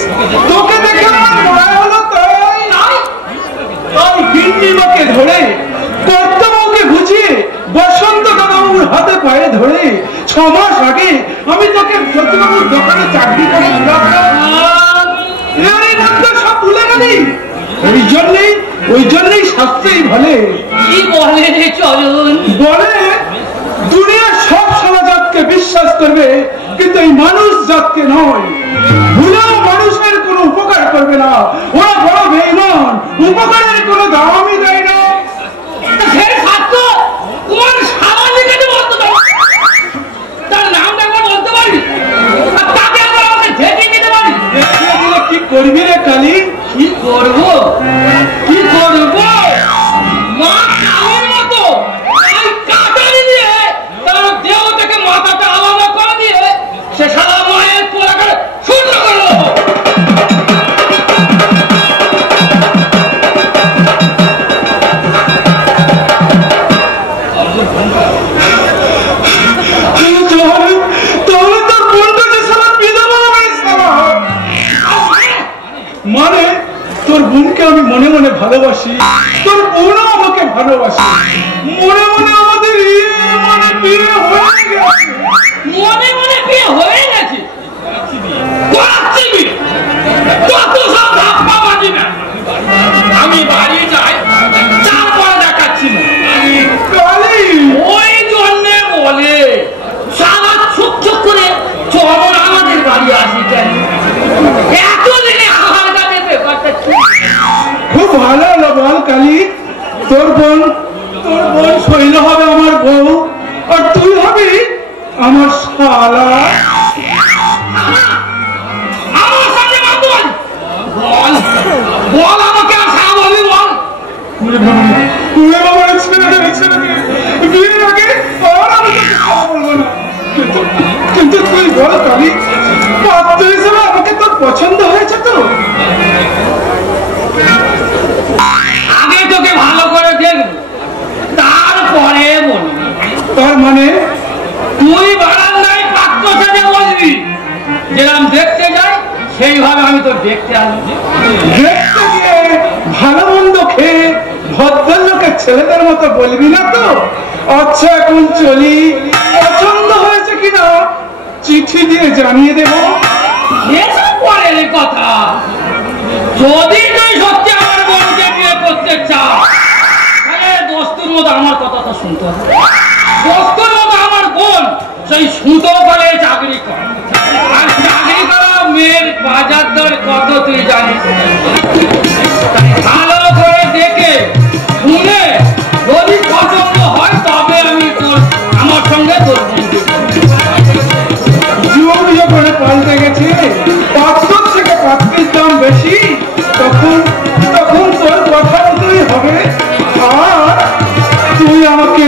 তোকে দেখে আমার মনে হলো তাই গিন্নিমাকে ধরে কর্তাবাবুকে বুঝিয়ে বসন্ত দাদাবাবুর হাতে পায়ে ধরে 6 মাস আগে আমি তোকে সত্যবাবুর দোকানে চাকরি করে দিলাম না। সব ভুলে গেলি? ওই জন্যই শাস্ত্রেই বলে, কি বলে রে চরণ? বলে দুনিয়ার সব সারা জাতকে বিশ্বাস করবে কিন্তু এই মানুষ জাতকে নয়। ভুলেও মানুষের কোনো উপকার করবে না, ওরা বড় বেঈমান, উপকারের কোনো দামই দেয় না। তার নামটা বলতে পারি, তাকে আমরা ঢেকে নিতে পারি। করবি রে কালী? কি করবো? কি করবো? মা কালীর মতো এই কাটারি দিয়ে তার দেহ থেকে মাথাটা আলাদা করে দিয়ে সে সারা মায়ের পোড়া করে শূন্য করলো। মানে তোর বোনকে আমি মনে মনে ভালোবাসি, তোর বোনও আমাকে ভালোবাসি, মনে মনে আমাদের বিয়ে হয়ে গেছে। মনে মনে বিয়ে হয়ে গেছে? করাচ্ছি বিয়ে? কত সব ধাপ্পা বাজি না। আমি বাড়ি যাই, তারপরে দেখাচ্ছি না। ওই জন্যে বলে সারা ছুক ছুক করে চরণ আমাদের বাড়ি আসি কেন? এতদিনে আমার কাছে ব্যাপারটা খুব ভালো হলো বল কালী। তোর বোন শৈল হবে আমার বউ, আর তুই হবি আমার শালা। আমার সামনে বল বল বল আমাকে আর শালা বলবি বল। বিয়ের আগে আর আমি তোকে শালা বলবো না, কিন্তু তুই বল কালী, পাত্র হিসেবে আমাকে তোর পছন্দ হয়েছে তো? আগে তোকে ভালো করে দেখব, তারপরে বলবি। তার মানে তুই বারান্দায় পাত্র সাথে বলবি, যেরকম দেখতে যাই সেইভাবে আমি তো দেখতে আসবি। দেখতে গিয়ে ভালো মন্দ খেয়ে ভদ্রলোকের ছেলেদের মতো বলবি না তো? আচ্ছা এখন চলি, পছন্দ হয়েছে কিনা চিঠি দিয়ে জানিয়ে দেবো। এসব পরের কথা। যদি তুই সত্যি আমার বোনকে বিয়ে করতে চাস, তাহলে দোস্তুর মতো আমার কথাটা শুনতে হবে। দোস্তুর মতো আমার বোন সেই সুতো করে চাকরি করে, আর চাকরি করা মেয়ের বাজার দর কত তুই জানিস। তাই ভালো করে দেখে শুনে যদি পছন্দ হয় তবে আমি আমার সঙ্গে তোর বোনকে যুগ যখন পাল্টে গেছে, পাত্র থেকে পাত্রের দাম বেশি, তখন তোর কথা মতোই হবে। আর তুই আমাকে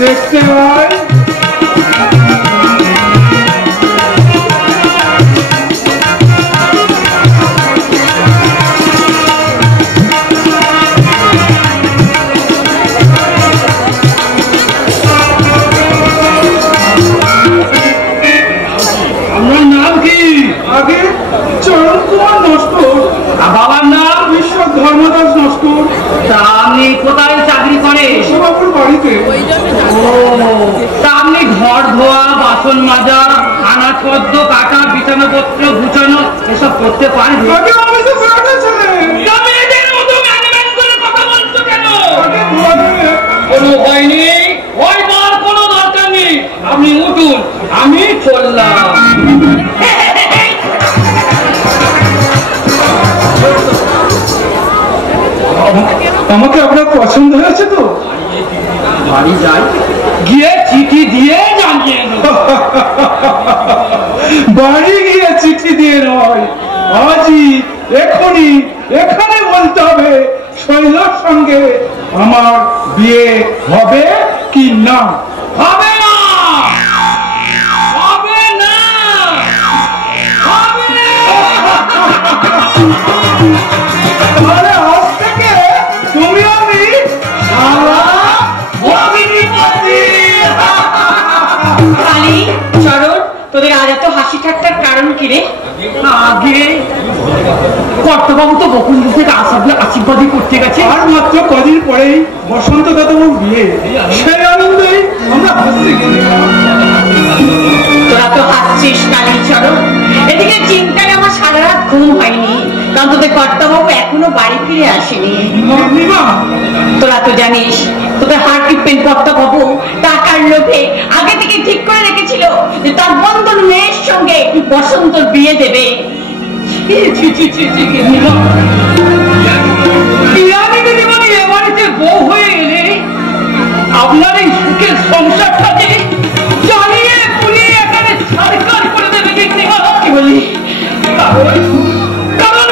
দেখতে আয়। আমার নাম কি? আগে চরণ কুমার নস্কর, বাবার নাম ঈশ্বর ধর্মদাস নস্কর। তা আপনি কোথায় চাকরি করে? সবাপুর বাড়িতে। তা আপনি ঘর ধোয়া, বাসন মাজা, আনাজপত্র কাটা, বিছানাপত্র গুছানো এসব করতে পারেন? আগে আমি তো বেড়াতে ছেলে। কথা বলছো কেন? আগে ঘরে কোনো ভয় নেই, ভয় পাওয়ার কোনো দরকার নেই। আপনি উঠুন, আমি চললাম। আমাকে আপনার পছন্দ হয়েছে তো? বাড়ি যাই, গিয়ে চিঠি দিয়ে জানিয়ে নেব। বাড়ি গিয়ে চিঠি দিয়ে নয়, আজই এখনই এখানে বলতে হবে শৈলার সঙ্গে আমার বিয়ে হবে কি না। হবে না, হবে না, হবে না। তাহলে আজ থেকে তুমি আমি শালা ভগ্নিপতি। কালী, চরণ, তোদের আজ এত হাসি ঠাট্টার কারণ কি রে? আগে কর্তবাবু তো বকুল থেকে আশীর্বাদই করতে গেছে। আর মাত্র কদিন পরেই বসন্ত দাদাবাবুর বিয়ে, সেই আনন্দে আমরা হাসছি। তোরা তো হাসছিস কালী, চরণ। এদিকে চিন্তায় আমার সারা রাত ঘুম হয়নি, কারণ তোদের কর্তাবাবু এখনো বাড়ি ফিরে আসেনি। তোরা তো জানিস তোদের হার্ট ট্রিটমেন্ট কর্তাবাবু টাকার লোভে আগে থেকে ঠিক করে রেখেছিল যে তার বন্ধন মেয়ের সঙ্গে বসন্তর বিয়ে দেবে। বউ হয়ে গেলে আপনার এই সুখের সংসারটাকে জ্বালিয়ে পুড়িয়ে এখানে ছাড়কার করে দেবে। কি বলি? কারণ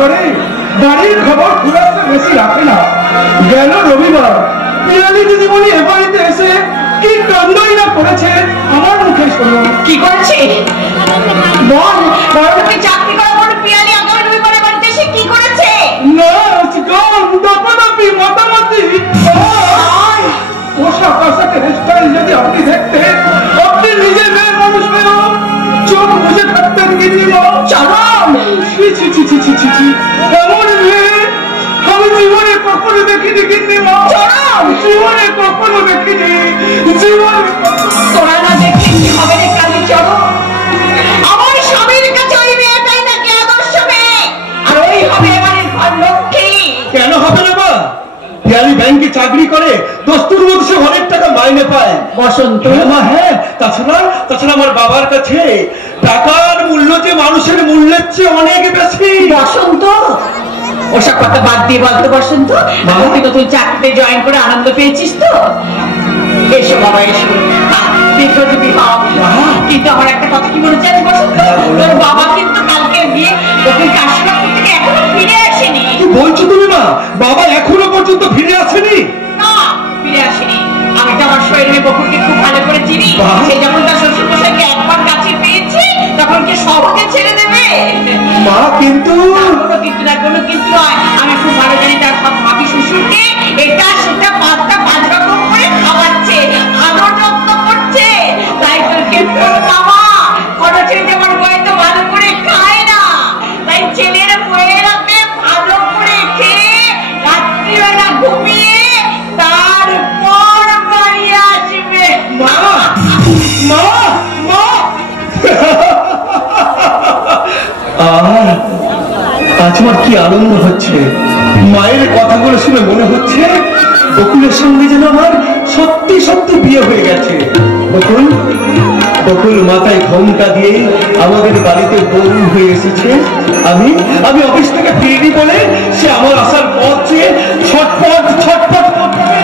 করে বাড়ির খবর খুব একটা বেশি রাখে না। গেল রবিবার পিয়ালি দিদিমণি এ বাড়িতে এসে কি কাণ্ডই না করেছে আমার মুখে শোনো। কি করেছে বল? বড় লোকের চাকরি করা বড় পিয়ালি আগামী রবিবারে বাড়িতে এসে কি করেছে? নাচ গান দাপাদাপি মাতামাতি পোশাক আশাকের স্টাইল যদি আপনি দেখতেন আপনি নিজে মেয়ে মানুষ হয়েও চোখ বুঝে থাকতেন দিদিমা। চরম! ছি ছি ছি ছি ছি ছি ছি, এমন মেয়ে আমি জীবনে কখনো দেখিনি দিদিমা। চরম! জীবনে কখনো দেখিনি, জীবনে তোরা না দেখে কি হবে রে কালী? চরম! আমার স্বামীর কাছে ওই মেয়েটাই নাকি আদর্শ মেয়ে, আর ওই হবে এবারের ঘর লক্ষ্মী। কেন হবে না মা? পিয়ালি ব্যাংকে চাকরি করে, দস্তুর মধ্যে সে অনেক টাকা মাইনে পায়। বসন্ত, হ্যাঁ মা, হ্যাঁ। তাছাড়া আমার বাবার কাছে টাকার মূল্য যে মানুষের মূল্যের চেয়ে অনেক বেশি। বসন্ত ওসব কথা বাদ দিয়ে বলতো বসন্ত, তুই নতুন চাকরিতে জয়েন করে আনন্দ পেয়েছিস তো? এসো বাবা এসো, দীর্ঘজীবী হও। কিন্তু আমার একটা কথা কি মনে চাই বসন্ত, তোর বাবা কিন্তু কালকে গিয়ে ওকে কাশীনাথপুর থেকে এখনো ফিরে আসেনি। কি বলছো তুমি মা? বাবা এখনো পর্যন্ত ফিরে আসেনি? না, ফিরে আসেনি। আমি তো আমার শরীরে বকুলকে খুব ভালো করে চিনি। সে যখন তার শ্বশুর মশাইকে একবার কাছে পেয়েছে তখন কি সহজে ছেড়ে দেবে? মা কিন্তু কোনো কিন্তু না, কোনো কিন্তু নয়। আমি খুব ভালো জানি তার সব ভাবি শ্বশুরকে এটা সেটা পাঁচটা পাঁচ রকম করে খাওয়াচ্ছে, আদর যত্ন করছে। তাই তোর কিন্তু বাবা কোনো ছেলে যেমন বই তো ভালো করে খায় না, তাই ছেলের বইয়ের হাতে ভালো করে খেয়ে রাত্রিবেলা ঘুমিয়ে তারপর বাড়ি আসবে। মা মা মা আজ আমার কি আনন্দ হচ্ছে। মায়ের কথাগুলো শুনে মনে হচ্ছে বকুলের সঙ্গে যেন আমার সত্যি সত্যি বিয়ে হয়ে গেছে। বকুল মাথায় ঘোমটা দিয়ে আমাদের বাড়িতে বউ হয়ে এসেছে। আমি অফিস থেকে ফিরিনি বলে সে আমার আসার পথ চেয়ে ছটপট ছটপট করছে।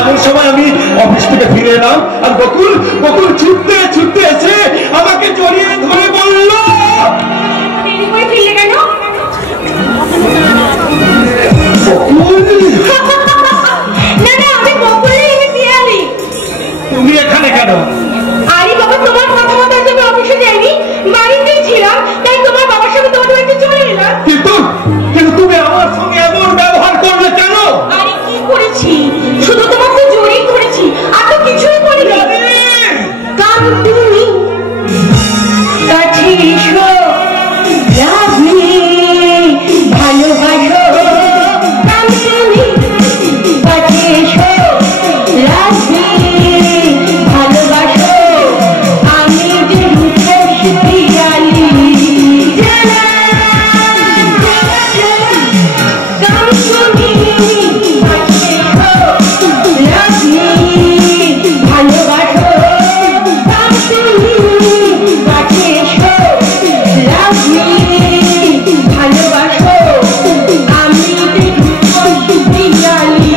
এমন সময় আমি অফিস থেকে ফিরে এলাম আর বকুল ছুটতে ছুটতে এসে আমাকে জড়িয়ে ধরে বলল, দেরি করে ফিরলে কেন? না না, আমি বকুলের পিয়ালি। তুমি এখানে কেন? আরে বাবা, তোমার কথা মতো আজ আমি অফিসে যাইনি, বাড়িতেই ছিলাম। তাই তোমার বাবার সাথে তোমার বাড়িতে চলে এলাম। কিন্তু তুমি আমার সঙ্গে এমন ব্যবহার করলে কেন? আরে কি করেছি? শুধু তোমাকে জড়িয়ে ধরেছি, আর তো কিছুই করিনি। কারণ তুমি কাছে এসো, রাগনি ভালোবাসো। তুমি কাছে এসো, রাগনি ভালোবাসো। আমি যে রূপস পিয়ালি, জানা তুমি কাছে এসো, রাগনি ভালোবাসো। তুমি কাছে এসো, রাগনি ভালোবাসো। আমি যে রূপস পিয়ালি,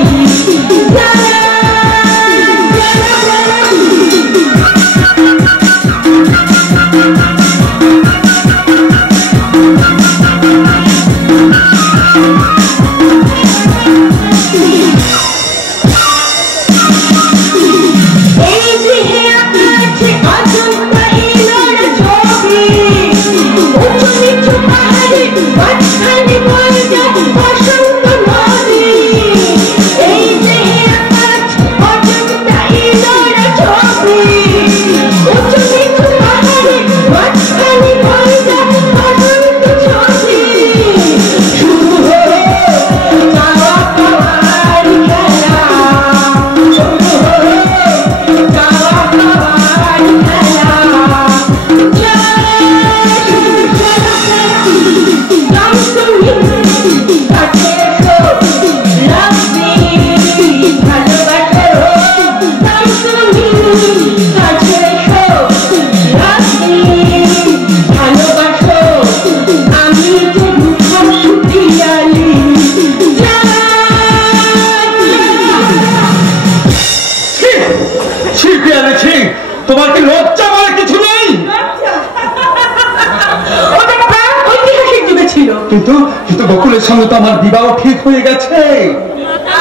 জানা এই দেহে আছে অজন্তা ইলোর ছবি, উঁচু নিচু পাহাড়ে মাঝখানে বয়ে যায় বসন্ত নদী। এই দেহে আছে অজন্তা ইলোর ছবি, উঁচু নিচু পাহাড়ে মাঝখানে বয়ে যায় বসন্ত কিন্তু কিন্তু বকুলের সঙ্গে তো আমার বিবাহ ঠিক হয়ে গেছে।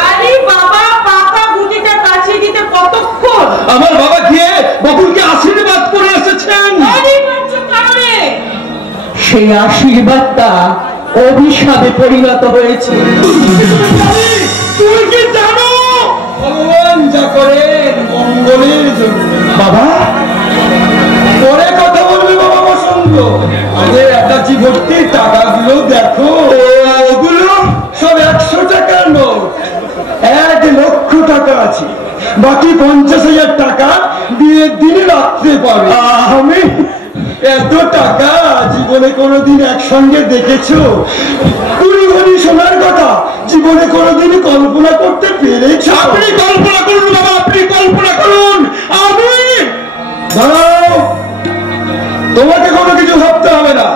আরে বাবা, পাকা গুটিটা কাছে দিতে কতক্ষণ? আমার বাবা গিয়ে বকুলকে আশীর্বাদ করে এসেছেন। কারণে সেই আশীর্বাদটা অভিশাপে পরিণত হয়েছে। তুমি কি জানো ভগবান যা করেন মঙ্গলের জন্য? বাবা পরে কথা বলবে বাবা বসন্ত, আগে একাচি ভর্তি টাকাগুলো দেখো। ওগুলো সব 100 টাকার নোট, 1 লক্ষ টাকা আছে, বাকি 50,000 টাকা বিয়ের দিনে রাখতে পারবে। আমি এত টাকা জীবনে কোনোদিন একসঙ্গে দেখেছো? 20 ভরি সোনার কথা জীবনে কোনোদিন কল্পনা করতে পেরেছো? আপনি কল্পনা করুন বাবা, আপনি কল্পনা করুন। আমি দাঁড়াও, তোমাকে কোনো কিছু ভাবতে হবে না,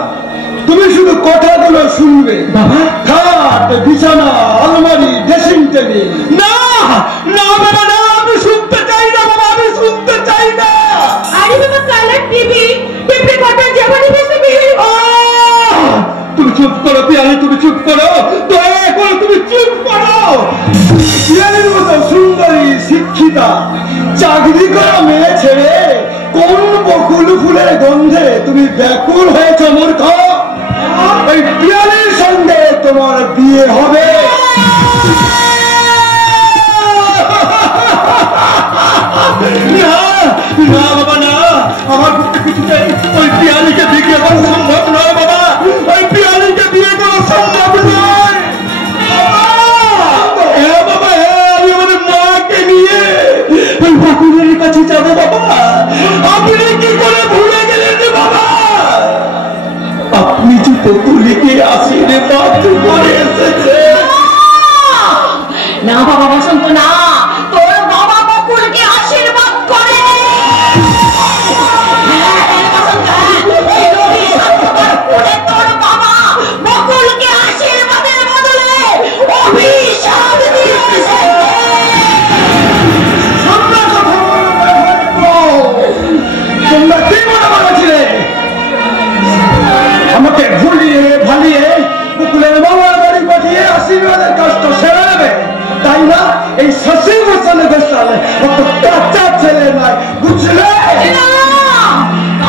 তুমি শুধু কথাগুলো শুনবে। খাট, বিছানা, আলমারি, ড্রেসিং টেবিল। না না বাবা না, আমি শুনতে চাই না বাবা, আমি শুনতে চাই না। আরে বাবা, কালার টিভি, টেপ রেকর্ডার, যেমনই বেশি বিল। তুমি চুপ করো পিয়ালি, তুমি চুপ করো, দয়া করে তুমি চুপ করো। পিয়ালির মতো সুন্দরী শিক্ষিতা চাকরি করা মেয়ে ছেড়ে কোন বকুল ফুলের গন্ধে তুমি ব্যাকুল হয়েছ মূর্খ? এই পিয়ালির সঙ্গে তোমার বিয়ে হবে। না না বাবা না, আমার কিছুতেই ওই পিয়ালিকে বিয়ে করা সম্ভব নয় বাবা, ওই পিয়ালিকে বিয়ে করা সম্ভব নয়। হ্যাঁ বাবা, হ্যাঁ, আমি আমার মাকে নিয়ে ওই বকুলের কাছে যাবো বাবা। আপনি কি করে ভুলে গেলেন বাবা? আপনি যে বকুলিকে আশীর্বাদ করে এসেছেন। না বাবা বসন্ত না, তোর বাবা বকুলকে আশীর্বাদ করে। তোর বাবা বকুলকে আশীর্বাদের বদলে অভিশাপ দিয়েছে। তোমরা কি মনে করেছিলে আমাকে ভুলিয়ে ভালিয়ে বকুলের মামার বাড়ি পাঠিয়ে আশীর্বাদের কাজটা সেরে নেবে, তাই না? এই শশী ভূষণের বেশালে অত কাঁচা ছেলে নয়, বুঝলে?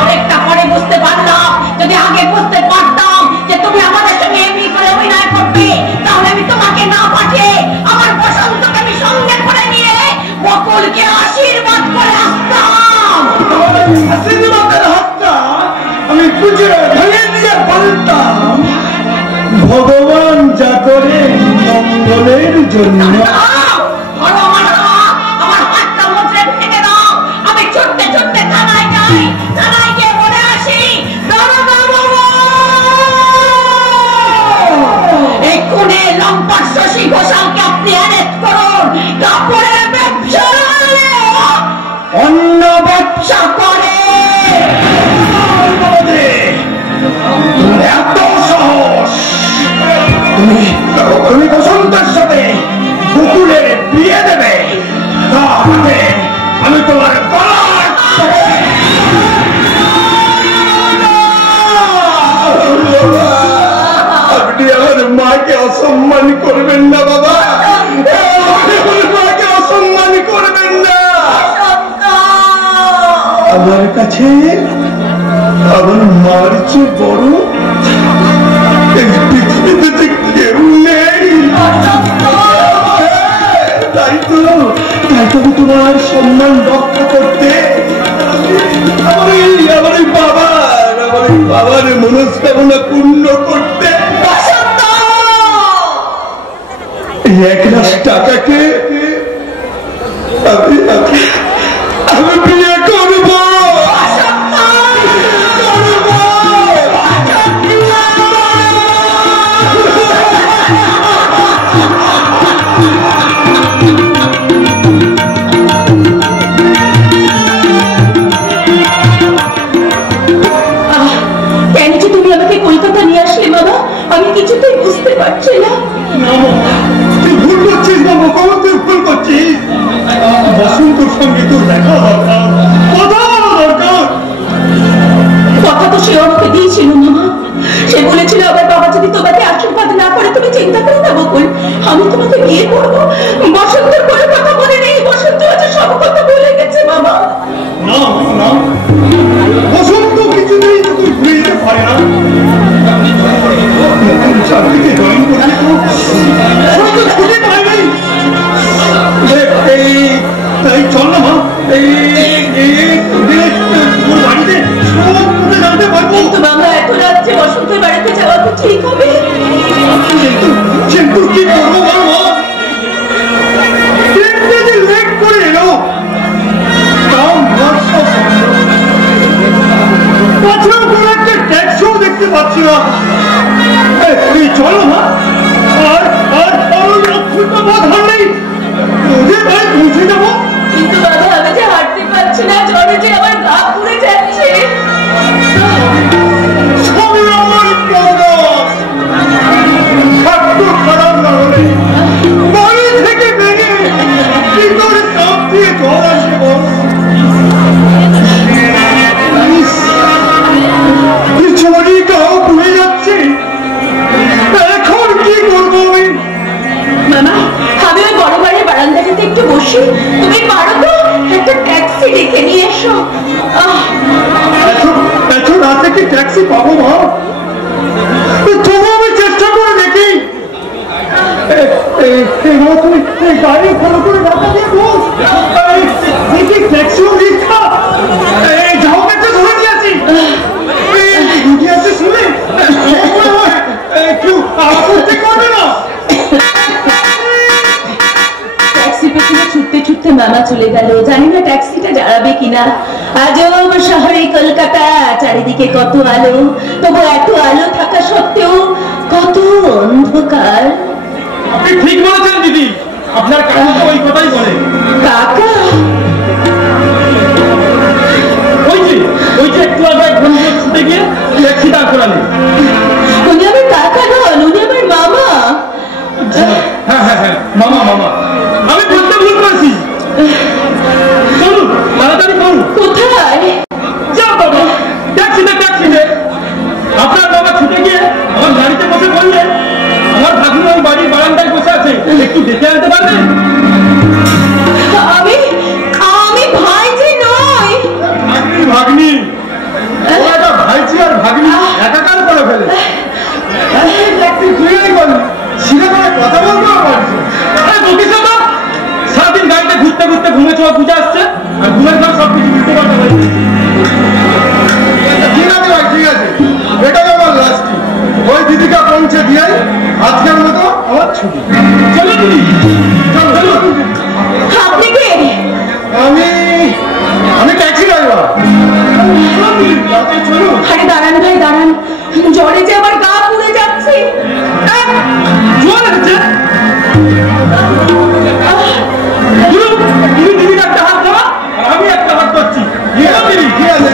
অনেকটা পরে বুঝতে পারলাম, যদি আগে বুঝতে পারতাম যে তুমি আমাদের সঙ্গে এমনি করে অভিনয় করবে, তাহলে আমি তোমাকে না পাঠিয়ে আমার বসন্তকে আমি সঙ্গে করে নিয়ে বকুলকে আশীর্বাদ করে আসতাম। আশীর্বাদের হাতটা আমি বুঝে ভেঙে দিয়ে বলতাম ভগবান যা করে মঙ্গলের জন্য। আমার হাতটা মুদ্রে ভেঙে দাও, আমি ছুটতে ছুটতে থানায় যাই, থানায় গিয়ে বলে আসি দারোগা বাবু, এই খুনে লম্পট শশী ঘোষালকে আপনি অ্যারেস্ট করুন। কাপড়ের ব্যবসা অন্য ব্যবসা করে। এত সাহস! তুমি বসন্তের সাথে বকুলের বিয়ে দেবে? তাহলে আমি তোমার গলা আপনি আমার মাকে অসম্মান করবেন না বাবা, আপনি আমার মাকে অসম্মান করবেন না। আমার কাছে আমার মার চেয়ে বড় এই পৃথিবীতে যে কেউ নেই। তাই তো আমি তোমার সম্মান রক্ষা করতে আমার এই বাবার মনস্কামনা পূর্ণ করতে 1,00,000 টাকাকে আমি বিয়ে করবো। কলকাতা নিয়ে আসলে বাবা, আমি কিছুতেই বুঝতে পারছি না। তুই ভুল করছিস না, ঠিক হবে। কিন্তু কি করবো বলো, লেট করে এলো, তাছাড়া কোনো একটা ট্যাক্সও দেখতে পাচ্ছি না। চলো না, আর আর লক্ষণটা বোধ হলেই ওদের বাড়ি পৌঁছে যাবো। কিন্তু বাবা আমি যে হাঁটতে পারছি না, জ্বরে যে আমার গা পুড়ে যাচ্ছে। খারাপ না হলে বাড়ি থেকে বেরিয়ে ভিতরে কাপ দিয়ে জল আসে পিছনে গাও পুড়ে যাচ্ছে, এখন কি করবো আমি? মামা আমি ওই বড় বাড়ির বারান্দাটাতে একটু বসি, তুমি পারো তো একটা ট্যাক্সি ডেকে নিয়ে এসো। এত রাতে কি ট্যাক্সি পাবো মা? তবু আমি চেষ্টা করে দেখি। তুমি গাড়ি ভালো করে রাখা দিয়ে বল, ট্যাক্সিও রিক্সা যাও একটা ধরে দিয়েছি শুনে কেউ আপত্তি করবে না। ট্যাক্সি পেছনে ছুটতে ছুটতে মামা চলে গেল, জানি না ট্যাক্সিটা দাঁড়াবে কিনা। আজব শহরে কলকাতা, চারিদিকে কত আলো, তবু এত আলো থাকা সত্ত্বেও কত অন্ধকার। আপনি ঠিক বলেছেন দিদি, আপনার কাকা তো ওই কথাই বলে। কাকা ওই যে একটু আগে ছুটে গিয়ে ট্যাক্সি দাঁড় করালেন। উনি আমার কাকা নন, উনি আমার মামা। হ্যাঁ হ্যাঁ হ্যাঁ, মামা মামা, আমি বলতে ভুল করেছি। চলুন তাড়াতাড়ি করুন। কোথায়? যা বাবা, ট্যাক্সিতে ট্যাক্সিতে। আপনার বাবা ছুটে গিয়ে আমার গাড়িতে বসে বললেন আমার ভাগ্নি ওই বাড়ির বারান্দায় বসে আছে, একটু ডেকে আনতে পারবেন? আমি আমি ভাইজি নই। ভাগ্নি ভাইজি আর ভাগ্নি একাকার করে ফেলে। কথা বলতে সারাদিন গাড়িতে ঘুরতে ঘুরতে ঘুমে চোখ বুঝে আসছে, আর ঘুমের ঘর সবকিছু বুঝতে পারতে পারি। ঠিক আছে ভাই, ঠিক আছে, এটাই আমার লাস্ট। ওই দিদিকে পৌঁছে দিয়ে আজকের মতো আমার ছুটি। চলো দিদি, চলো। আপনি কে? আমি ট্যাক্সি ড্রাইভার। চলো। আরে দাঁড়ান ভাই দাঁড়ান, জ্বরে যে আমার গা পুড়ে যাচ্ছে। জোর আছে, তুমি দিদির একটা হাত ধরা আর আমি একটা হাত ধরছি। ঠিক আছে।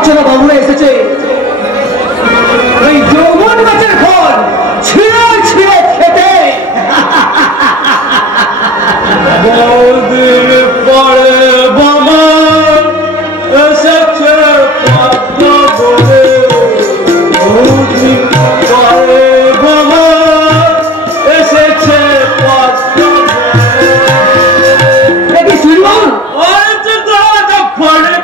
ভাবছো না বাবুরা এসেছে এই যৌবন গাছের ফল ছিঁড়ে ছিঁড়ে খেতে? বহুদিন পরে বাবা এসেছে পদ্ম বলে, বহুদিন পরে বাবা এসেছে পদ্ম দেখি চুরিবাবু পরে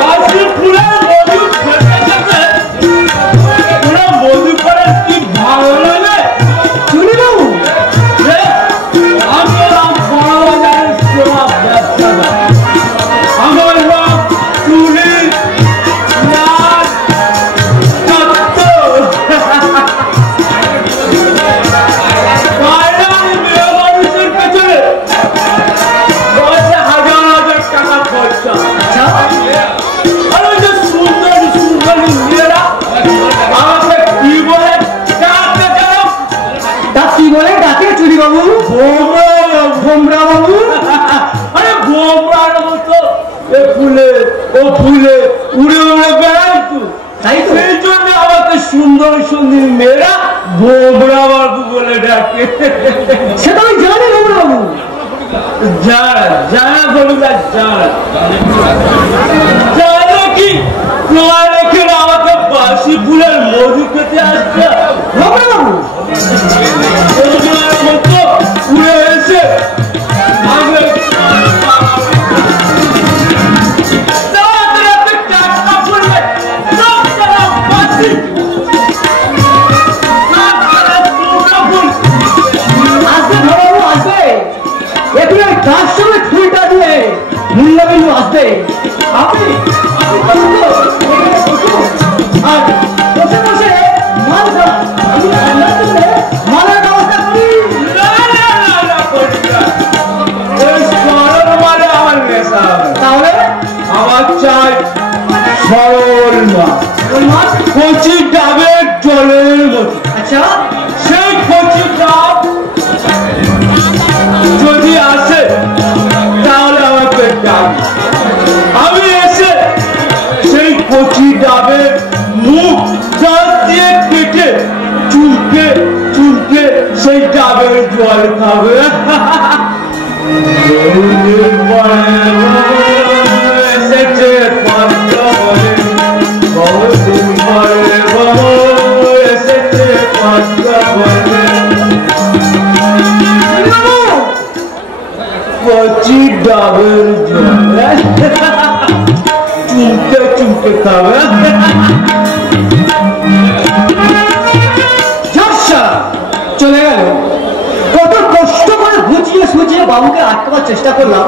বাসি ফুলের মধু খেতে খেতে পুরো মধু করে কি ভালো লাগে। চুরিবাবু আমি এলাম বড় বাজারের সেবা ব্যবসাদার। আমার নাম চুরি লাল দত্ত। বাইরে আমি মেয়ে মানুষের পেছনে হাজার হাজার টাকা খরচা। আর ওই যে সুন্দর সুন্দরী মেয়েরা আমাকে কি বলে ডাকতে গেলাম, তা কি বলে ডাকে চুরিবাবু? ভোমরা বাবু। আরে ভোমরার মতো এ ফুলে ও ফুলে উড়ে উড়ে বেড়াইতো, তাই তো। সেই জন্য আমাকে সুন্দর সুন্দর মেয়েরা ভোমরা বাবু বলে ডাকে। সেটা আমি জানি ভোমরা বাবু। যারা যারা বলুকা যারা জানো কি তোমার এখানে আমাকে বাসি ফুলের মধু খেতে আসছে ভোমরা বাবু মতো উড়ে এসে আমি টাকা পড়বে বাসি আসবে ভোমরা বাবু আসবে। একটু তার সঙ্গে ফুলটা দিয়ে মূল্যবিন্দু আসবে। আপনি আর বসে বসে মাল মালের ব্যবস্থা করি। তাহলে আমার চাই সরল মাছ, ওই মাছ কচি ডাবের জলের মতো। আচ্ছা সেই কচি ডাব যদি আসে তাহলে আমাকে ডাব, আমি এসে সেই কচি ডাবের মুখ দাঁত দিয়ে কেটে চুলকে চুলকে সেই ডাবের জল খাবে। বহুদিন পরে এসেছে পদ্ম বলে, বহুদিন পরে এসেছে পদ্ম বলে, কচি ডাবের জল চুলকে চুলকে খাবে। ঝাপসা চলে গেল। কত কষ্ট করে বুঝিয়ে সুঝিয়ে বাবুকে আটকাবার চেষ্টা করলাম,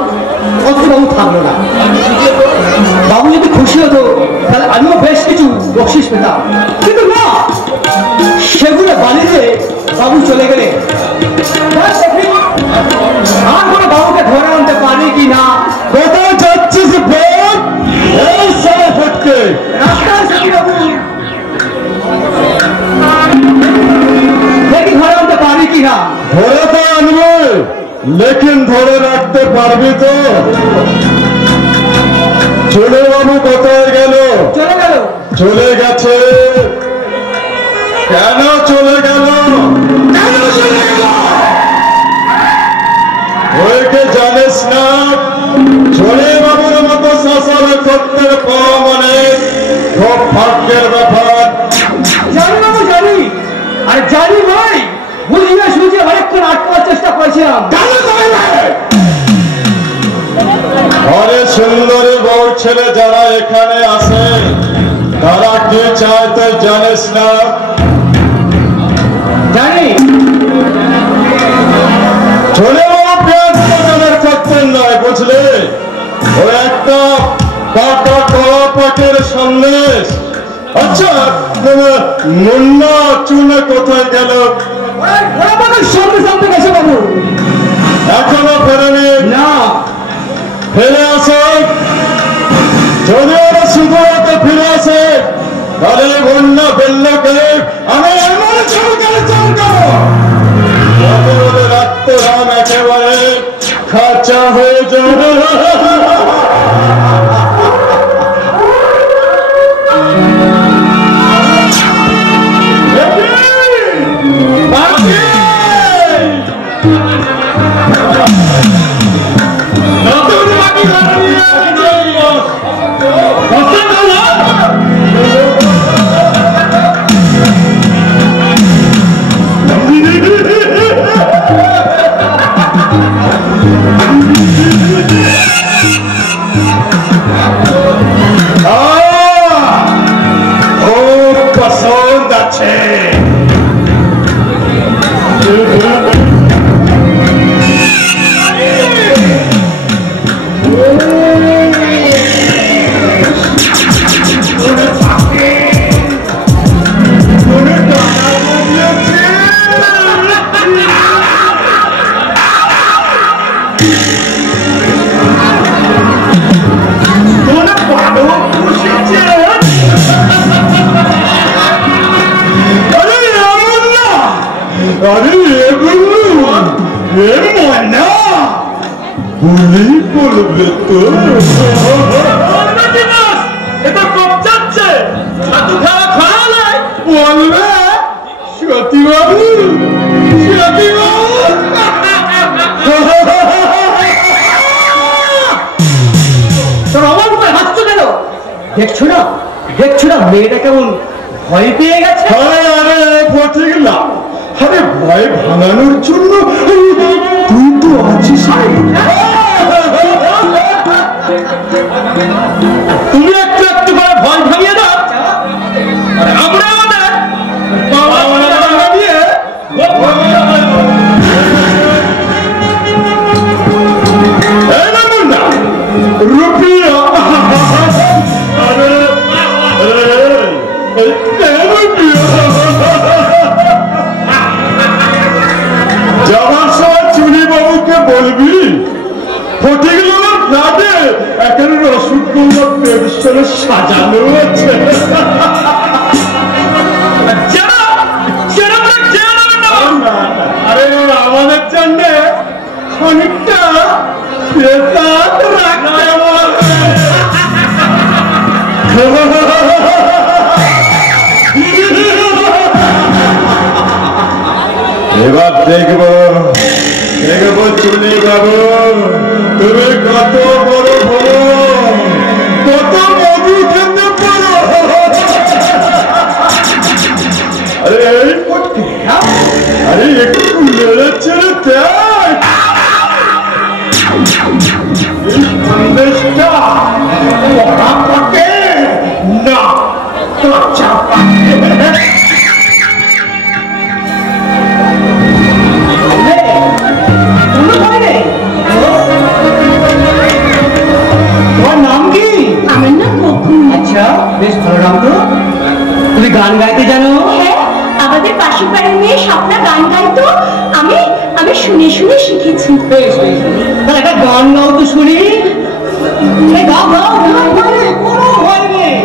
অথচ বাবু থাকলো না। বাবু যদি খুশি হতো তাহলে আমিও বেশ কিছু বকশিস পেতাম, কিন্তু না, সেগুলো বাড়িতে বাবু চলে গেলে আর কোনো বাবুকে ধরে আনতে পারি কি না। কোথায় যাচ্ছিস বোন? এই সারা ফটকে রাস্তায় সাথী বাবু দেখি ধরে আনতে পারি কি না। ধরে তো আনবে, লেকিন ধরে রাখতে পারবি তো? ছোট বাবু কোথায় গেল? চলে গেল। চলে গেছে। কেন চলে গেল? কেন চলে গেল? ওইকে জানিস না? ছোড়ে বাবুর মতো শাসনে করতে পাওয়া মানে খুব ভাগ্যের ব্যাপার। জানি বাবু জানি, আর জানি ভাই বুঝিয়ে সুঝিয়ে অনেকক্ষণ আটকাবার চেষ্টা করেছিলাম। ঘরে সুন্দরী বউ ছেলে যারা এখানে আসে তারা কি চায় তুই জানিস না? জানি চলে পেঁয়াজ বাজারের করতেন নয়, বুঝলে? ও একটা পাকা কলা পাকের সন্দেশ। আচ্ছা মুন্না চুনে কোথায় গেল? সঙ্গে সঙ্গে গেছে বাবু। এখনো ফেরেনি? না ফিরে আসে। যদি ওরা শুধু ওকে ফিরে আসে তাহলে মুন্না বেল্লকে আমি এমন চমকাবো রাত্রাম একেবারে খাঁচা হয়ে যাবে। আছে। আরে ময়না গুলি বলবে তো এটা কবজাচ্ছে ছাতু খাওয়া খাওয়ালে বলবে সতীবাবু সতীবাবু তোর আমার উপরে হাসছো কেন? দেখছো না মেয়েটা কেমন ভয় পেয়ে গেছে? আরে পচে গেলাম। আরে ভয় ভাঙানোর জন্য তুই তো আছিস। তুমি একটু একটু করে ভয় ভাঙিয়ে দাও, আর আমরা আমাদের দিয়ে রুপিয়া যাওয়ার সময় চুনি বাবুকে বলবি ফটিকগুলোর ফ্ল্যাটে এখন রসগোল্লা পেরিসরে সাজানো আছে। আরে আমাদের জন্য খানিকটা রাখতে এবার দেখবো চুনি বাবু তুমি কত বড় বড় কত মধু খেতে পারো। আরে আরে একটু লেড়ে ছেড়ে দেখ সন্দেশটা পড়া পাকে না কাঁচা পাকে। তোমার নাম কি? আমার নাম বকুল। আচ্ছা, বেশ ভালো নাম তো। তুমি গান গাইতে জানো? হ্যাঁ, আমাদের পাশের বাড়ির মেয়ে স্বপ্না গান গাইতো। আমি শুনে শুনে শিখেছি। বেশ বেশ, তাহলে একটা গান গাও তো শুনি। গাও গাও গাও, কোনো ভয় নেই,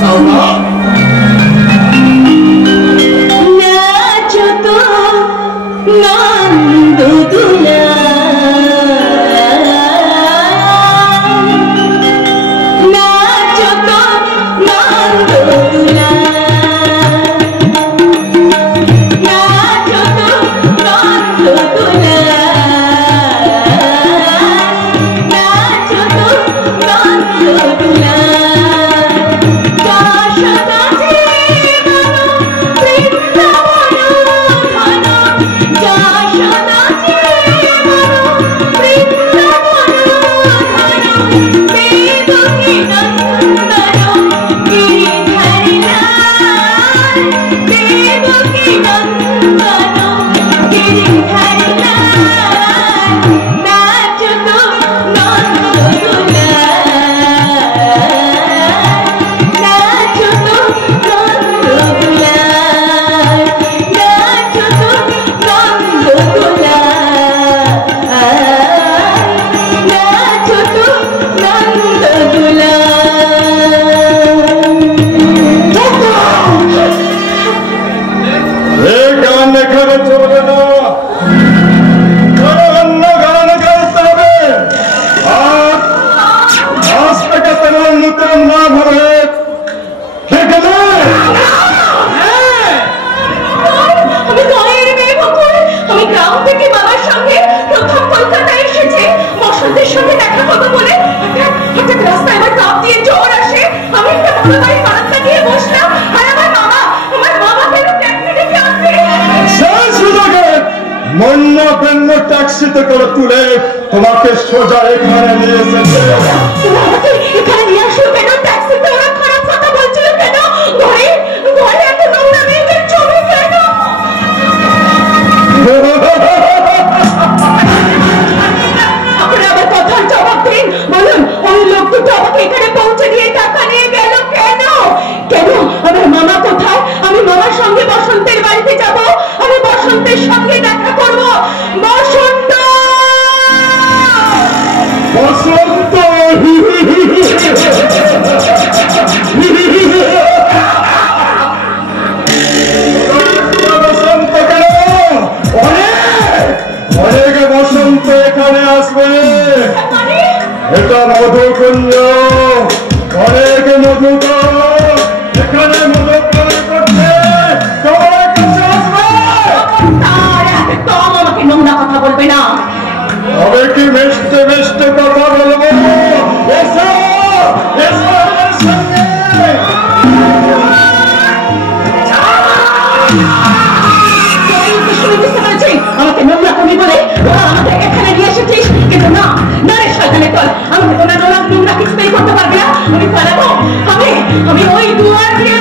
গাও গাও। নাচো তো নন্দ দুলা, নাচো তো নন্দ দুলা, নাচো তো নন্দ দুলা, নাচো তো নন্দ দুলা। যশোদা জীবন বৃন্দাবন ধন, যশোদা জীবন বৃন্দাবন ধন, দেবকী নন্দন গিরিধারী লাল, দেবকী নন্দন গিরিধারী লাল। নাচো তো নন্দ দুলা, নাচো তো নন্দ দুলা, নাচো তো নন্দ দুলা, নাচো তো নন্দ দুলা। এই গান এখানে চলবে না, অন্য গান গাইতে হবে। আর আজ থেকে তোমার নতুন নাম হবে খেকলে। আমি গাঁয়ের মেয়ে বকুল। আমি গ্রাম থেকে বাবার সঙ্গে প্রথম কলকাতায় এসেছি বসন্তের সঙ্গে দেখা করবো বলে। হঠাৎ রাস্তায় আমার কাপ দিয়ে জ্বর আসে। আমি একটা বড় বাড়ি বারান্দা দিয়ে বসলাম, আর আমার মামা কেন ট্যাক্সি ডেকে আনবে। সেই সুযোগে মন্য বেন্ন ট্যাক্সিতে করে তুলে তোমাকে সোজা এখানে নিয়ে এসেছে। তোরা আমাকে এখানে নিয়ে আসলো কেন? ট্যাক্সিতে ওরা খারাপ কথা বলছিল কেন? ঘরে এত নোংরা মেয়েদের আমি ওই দুয়ার দিয়ে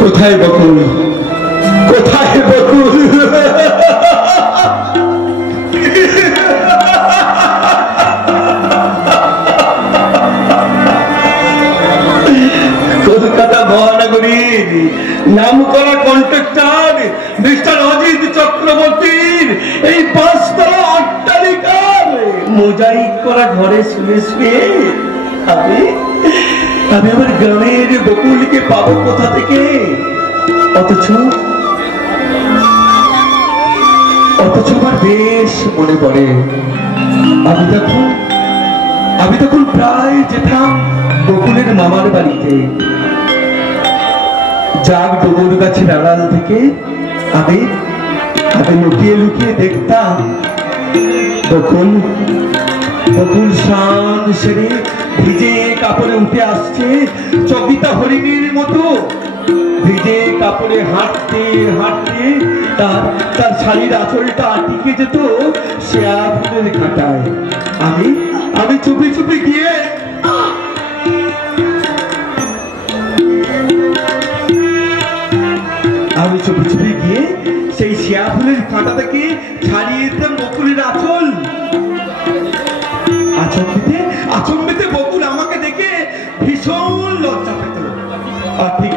কোথায় বকুল কোথায় বকুল কলকাতা মহানগরীর নামকরা কন্ট্রাক্টর মিস্টার অজিত চক্রবর্তীর এই 5 তলা অট্টালিকার মোজাইক করা ঘরে শুয়ে শুয়ে আমি আমার গ্রামের বকুলকে পাবো কোথা থেকে? অথচ আমার বেশ মনে পড়ে আমি তখন প্রায় যেতাম বকুলের মামার বাড়িতে। জাগ ডবুর গাছের আড়াল থেকে আমি লুকিয়ে লুকিয়ে দেখতাম বকুল শান সেরে ভিজে কাপড়ে উঠে আসছে চকিতা হরিণীর মতো। ভিজে কাপড়ে হাঁটতে হাঁটতে তার শাড়ির আঁচলটা আটকে যেত শেয়া ফুলের কাঁটায়। আমি চুপি চুপি গিয়ে সেই শেয়া ফুলের কাঁটা থেকে ছাড়িয়ে দিতাম বকুলের আচম্বিতে বকুল আমাকে দেখে ভীষণ লজ্জা পেত। আর ঠিক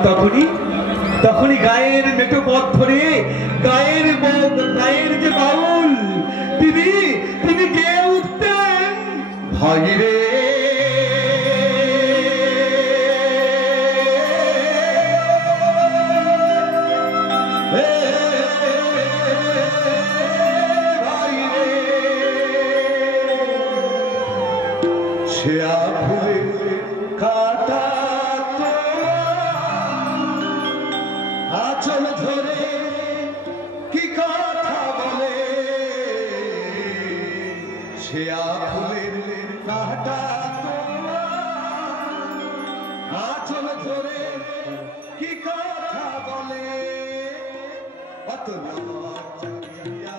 তখনই গায়ের মেটো পথ ধরে গায়ের যে বাউল তিনি গেয়ে উঠতেন, ভাই রে শেয়া ফুলের কাঁটা আঁচল ধরে কি কথা বলে, শেয়া ফুলের কাঁটা আঁচল ধরে কি কথা বলে, অত লজ্জা